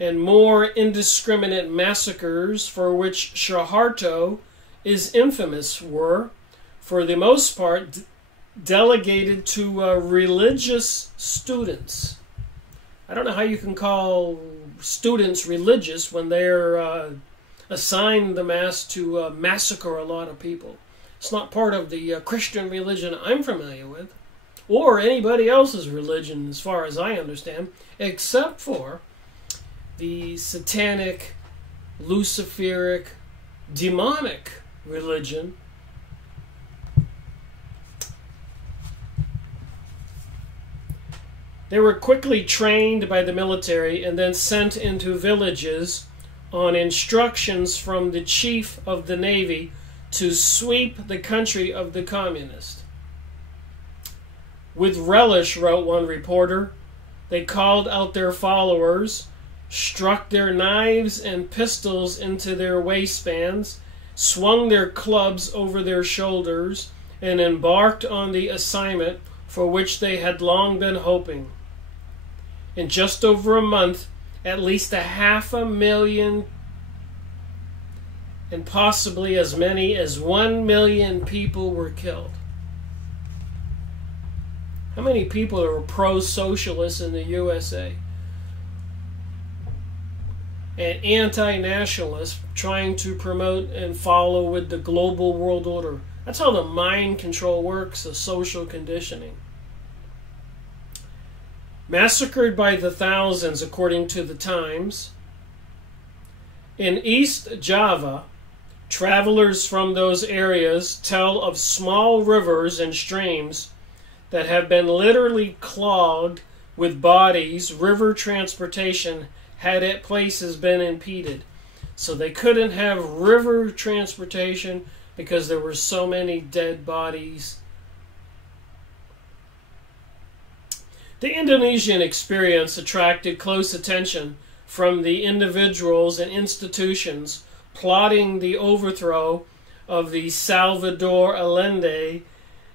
and more indiscriminate massacres for which Suharto is infamous were, for the most part, delegated to religious students. I don't know how you can call students religious when they're assigned the mass to massacre a lot of people. It's not part of the Christian religion I'm familiar with, or anybody else's religion as far as I understand, except for the satanic, luciferic, demonic religion. They were quickly trained by the military and then sent into villages on instructions from the chief of the Navy to sweep the country of the communists. With relish, wrote one reporter, they called out their followers, struck their knives and pistols into their waistbands, swung their clubs over their shoulders, and embarked on the assignment for which they had long been hoping. In just over a month, at least 500,000 and possibly as many as 1 million people were killed. How many people are pro-socialists in the USA? And anti-nationalists trying to promote and follow with the global world order. That's how the mind control works, the social conditioning. Massacred by the thousands, according to the Times. In East Java, travelers from those areas tell of small rivers and streams that have been literally clogged with bodies. River transportation had at places been impeded. So they couldn't have river transportation because there were so many dead bodies. The Indonesian experience attracted close attention from the individuals and institutions plotting the overthrow of the Salvador Allende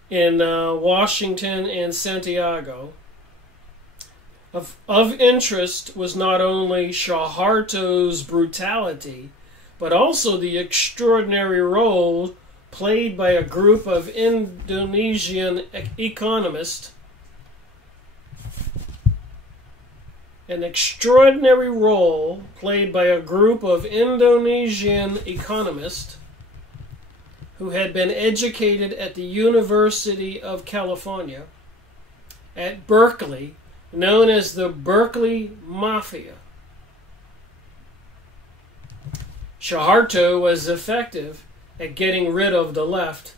in Washington and Santiago. Of interest was not only Suharto's brutality, but also the extraordinary role played by a group of Indonesian economists. An extraordinary role played by a group of Indonesian economists who had been educated at the University of California at Berkeley, known as the Berkeley Mafia. Suharto was effective at getting rid of the left,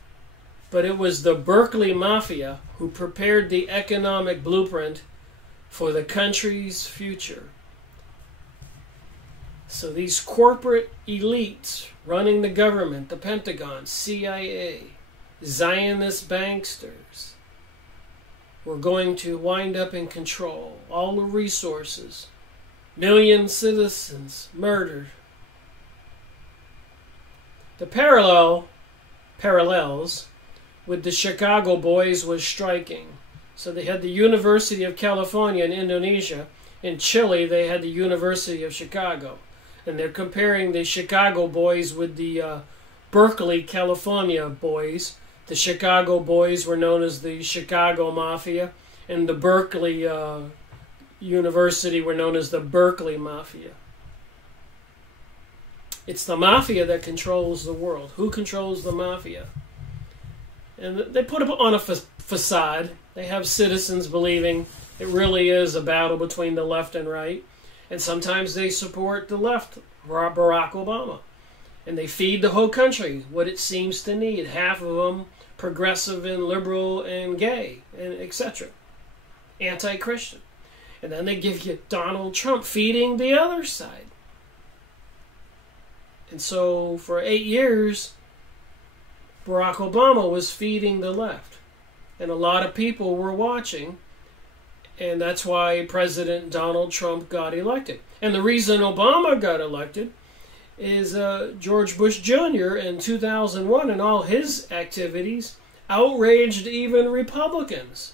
but it was the Berkeley Mafia who prepared the economic blueprint for the country's future. So these corporate elites running the government, the Pentagon, CIA, Zionist banksters, were going to wind up in control. All the resources, million citizens murdered. The parallels with the Chicago boys was striking. So they had the University of California in Indonesia. In Chile, they had the University of Chicago. And they're comparing the Chicago boys with the Berkeley, California boys. The Chicago boys were known as the Chicago Mafia, and the Berkeley University were known as the Berkeley Mafia. It's the mafia that controls the world. Who controls the mafia? And they put it on a facade. They have citizens believing it really is a battle between the left and right. And sometimes they support the left, Barack Obama. And they feed the whole country what it seems to need. Half of them progressive and liberal and gay, and etc. Anti-Christian. And then they give you Donald Trump feeding the other side. And so for 8 years, Barack Obama was feeding the left. And a lot of people were watching. And that's why President Donald Trump got elected. And the reason Obama got elected is George Bush Jr. in 2001 and all his activities outraged even Republicans.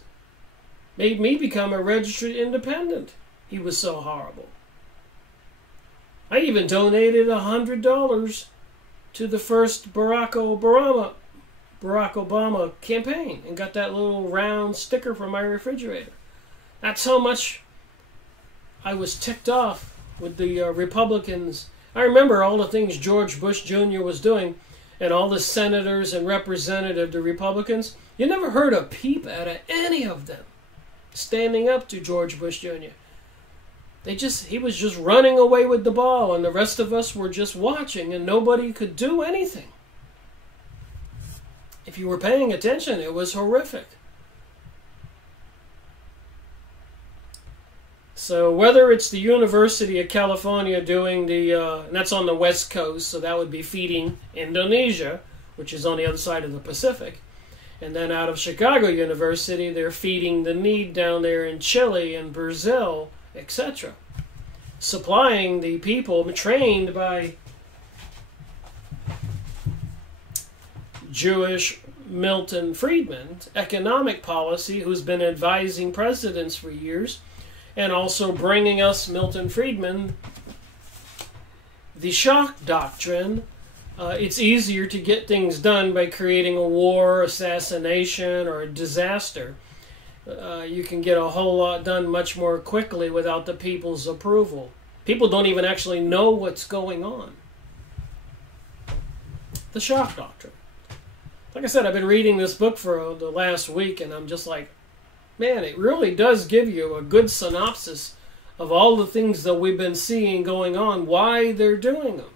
Made me become a registered independent. He was so horrible. I even donated $100 to the first Barack Obama campaign and got that little round sticker from my refrigerator. That's how much I was ticked off with the Republicans. I remember all the things George Bush Jr. was doing, and all the senators and representatives, the Republicans. You never heard a peep out of any of them standing up to George Bush Jr. He was just running away with the ball, and the rest of us were just watching, and nobody could do anything. If you were paying attention, it was horrific. So whether it's the University of California doing and that's on the West Coast, so that would be feeding Indonesia, which is on the other side of the Pacific. And then out of Chicago University, they're feeding the need down there in Chile and Brazil, etc. Supplying the people trained by Jewish Milton Friedman, economic policy, who's been advising presidents for years, and also bringing us, Milton Friedman, the Shock Doctrine. It's easier to get things done by creating a war, assassination, or a disaster. You can get a whole lot done much more quickly without the people's approval. People don't even actually know what's going on. The Shock Doctrine. Like I said, I've been reading this book for the last week, and I'm just like, man, it really does give you a good synopsis of all the things that we've been seeing going on, why they're doing them.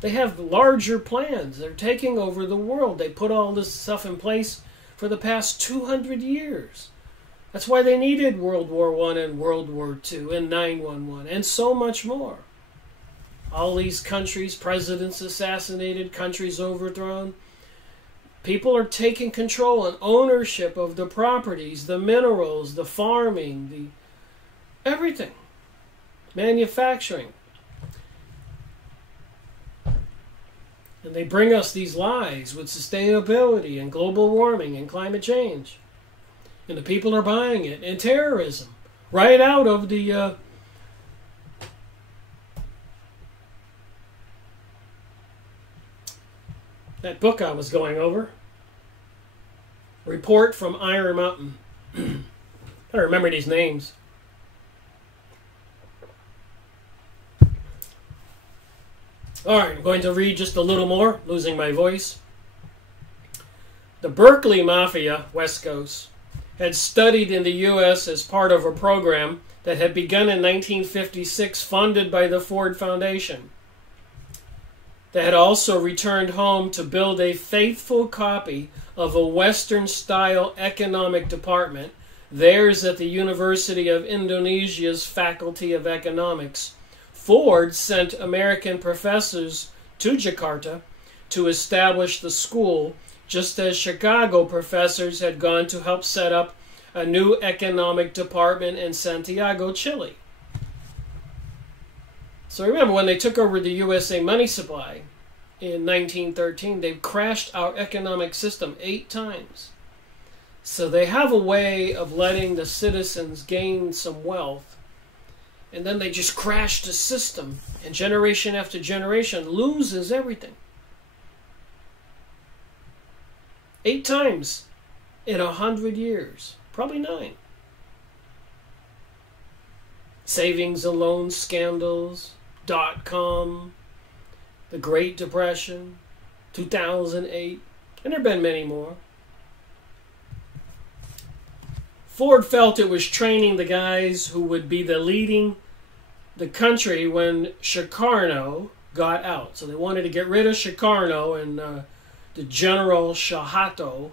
They have larger plans. They're taking over the world. They put all this stuff in place for the past 200 years. That's why they needed World War I and World War II and 9/11 and so much more. All these countries, presidents assassinated, countries overthrown. People are taking control and ownership of the properties, the minerals, the farming, everything. Manufacturing. And they bring us these lies with sustainability and global warming and climate change. And the people are buying it. And terrorism. Right out of the... that book I was going over. Report from Iron Mountain. I don't remember these names. Alright, I'm going to read just a little more, losing my voice. The Berkeley Mafia, West Coast, had studied in the U.S. as part of a program that had begun in 1956, funded by the Ford Foundation. They had also returned home to build a faithful copy of a Western-style economic department, theirs at the University of Indonesia's Faculty of Economics. Ford sent American professors to Jakarta to establish the school, just as Chicago professors had gone to help set up a new economic department in Santiago, Chile. So remember, when they took over the USA money supply in 1913, they crashed our economic system 8 times. So they have a way of letting the citizens gain some wealth, and then they just crash the system, and generation after generation loses everything. 8 times in 100 years. Probably 9. Savings and loan scandals, .com, the Great Depression, 2008, and there have been many more. Ford felt it was training the guys who would be leading the country when Sukarno got out. So they wanted to get rid of Sukarno, and the General Suharto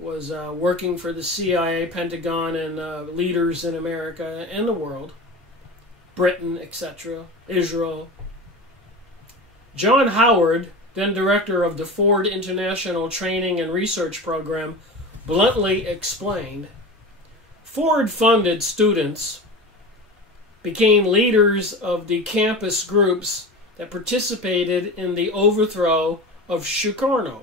was working for the CIA, Pentagon, and leaders in America and the world, Britain, etc., Israel. John Howard, then director of the Ford International Training and Research Program, bluntly explained, Ford-funded students became leaders of the campus groups that participated in the overthrow of Sukarno.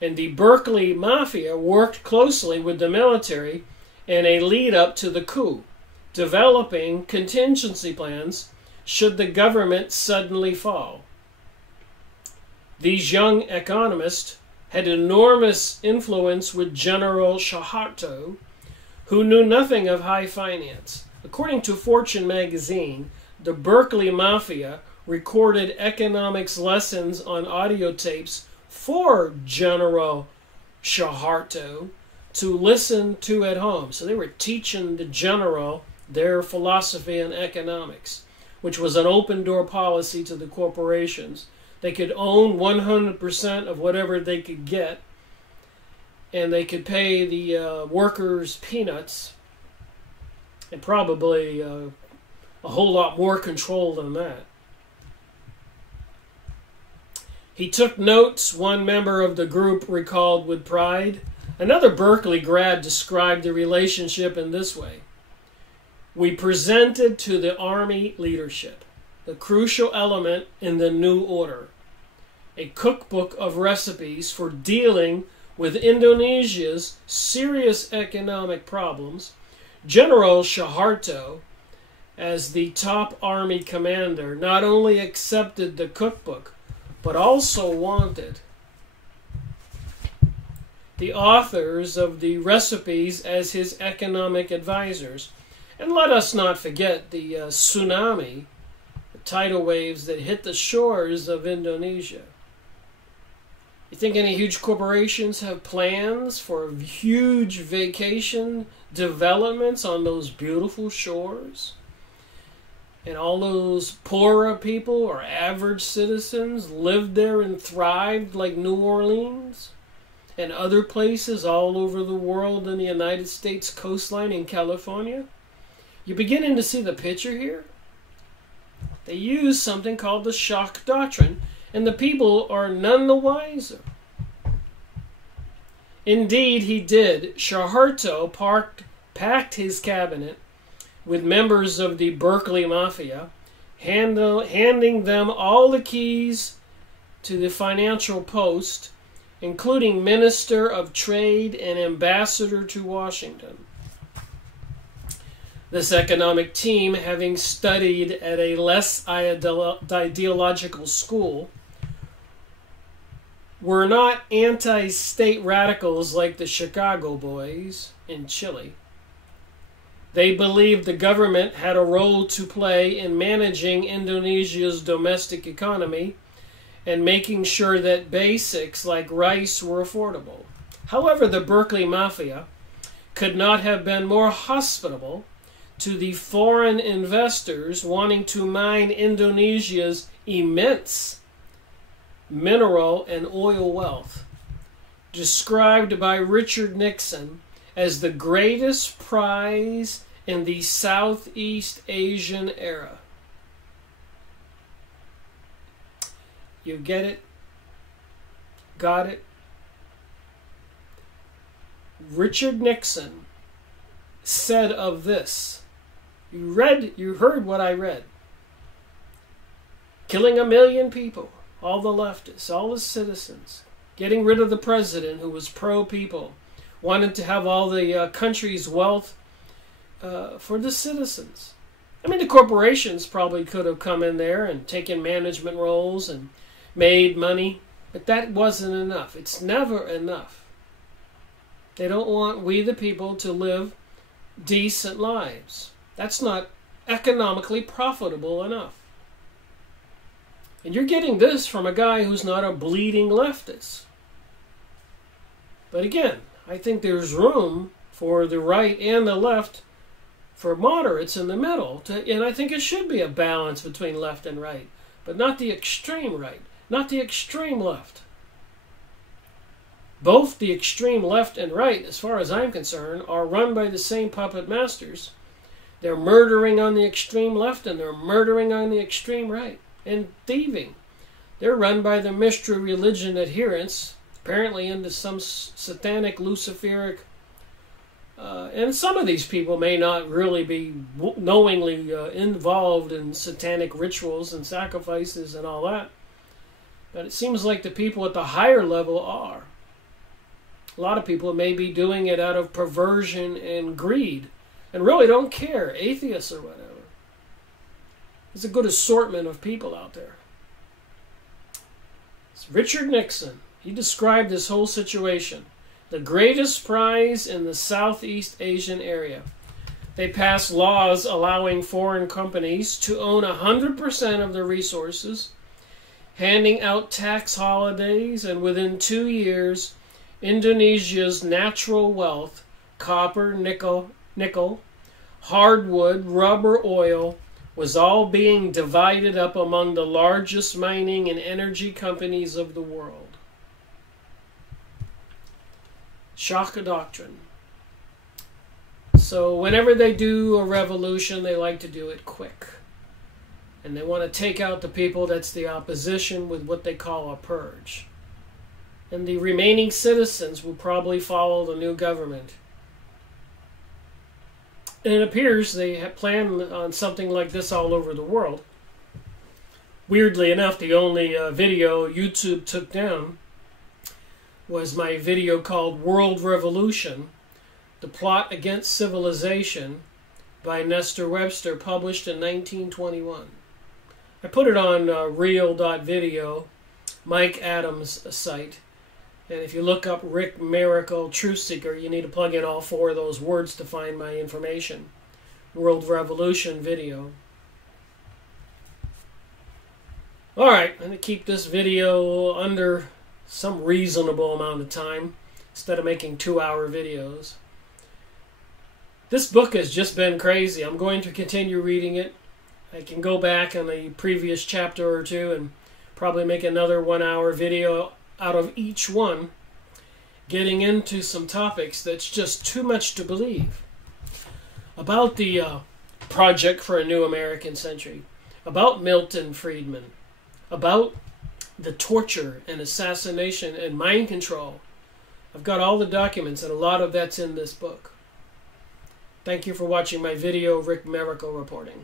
And the Berkeley Mafia worked closely with the military in a lead-up to the coup, developing contingency plans should the government suddenly fall. These young economists had enormous influence with General Suharto, who knew nothing of high finance. According to Fortune magazine, the Berkeley Mafia recorded economics lessons on audio tapes for General Suharto to listen to at home. So they were teaching the general their philosophy in economics, which was an open-door policy to the corporations. They could own 100% of whatever they could get, and they could pay the workers peanuts, and probably a whole lot more control than that. He took notes, one member of the group recalled with pride. Another Berkeley grad described the relationship in this way. We presented to the Army leadership the crucial element in the new order, a cookbook of recipes for dealing with Indonesia's serious economic problems. General Suharto, as the top army commander, not only accepted the cookbook, but also wanted the authors of the recipes as his economic advisors. And let us not forget the tsunami, the tidal waves that hit the shores of Indonesia. You think any huge corporations have plans for huge vacation developments on those beautiful shores? And all those poorer people or average citizens lived there and thrived like New Orleans and other places all over the world in the United States coastline in California? You're beginning to see the picture here? They use something called the Shock Doctrine, and the people are none the wiser. Indeed, he did. Suharto packed his cabinet with members of the Berkeley Mafia, handing them all the keys to the Financial Post, including Minister of Trade and Ambassador to Washington. This economic team, having studied at a less ideological school, were not anti-state radicals like the Chicago Boys in Chile. They believed the government had a role to play in managing Indonesia's domestic economy and making sure that basics like rice were affordable. However, the Berkeley Mafia could not have been more hospitable to the foreign investors wanting to mine Indonesia's immense mineral and oil wealth, described by Richard Nixon as the greatest prize in the Southeast Asian era. You get it? Got it? Richard Nixon said of this, you heard what I read. Killing 1 million people, all the leftists, all the citizens, getting rid of the president who was pro-people, wanted to have all the country's wealth for the citizens. I mean, the corporations probably could have come in there and taken management roles and made money, but that wasn't enough. It's never enough. They don't want we the people to live decent lives. That's not economically profitable enough. And you're getting this from a guy who's not a bleeding leftist. But again, I think there's room for the right and the left, for moderates in the middle, and I think it should be a balance between left and right, but not the extreme right, not the extreme left. Both the extreme left and right, as far as I'm concerned, are run by the same puppet masters. They're murdering on the extreme left and they're murdering on the extreme right, and thieving. They're run by the mystery religion adherents, apparently into some satanic, luciferic, and some of these people may not really be knowingly involved in satanic rituals and sacrifices and all that, but it seems like the people at the higher level are. A lot of people may be doing it out of perversion and greed and really don't care, atheists or whatever. There's a good assortment of people out there. It's Richard Nixon. He described this whole situation. The greatest prize in the Southeast Asian area. They passed laws allowing foreign companies to own 100% of the resources, handing out tax holidays, and within 2 years, Indonesia's natural wealth, copper, nickel, hardwood, rubber, oil, was all being divided up among the largest mining and energy companies of the world. Shock Doctrine. So whenever they do a revolution, they like to do it quick. And they want to take out the people that's the opposition with what they call a purge. And the remaining citizens will probably follow the new government. And it appears they plan on something like this all over the world. Weirdly enough, the only video YouTube took down was my video called World Revolution, The Plot Against Civilization by Nestor Webster, published in 1921. I put it on real.video, Mike Adams' site. And if you look up Rick Miracle Truth Seeker, you need to plug in all 4 of those words to find my information. World Revolution video. Alright, I'm going to keep this video under some reasonable amount of time instead of making 2-hour videos. This book has just been crazy. I'm going to continue reading it. I can go back on a previous chapter or 2 and probably make another 1-hour video out of each one, getting into some topics that's just too much to believe. About the Project for a New American Century, about Milton Friedman, about the torture and assassination and mind control. I've got all the documents, and a lot of that's in this book. Thank you for watching my video, Rick Miracle reporting.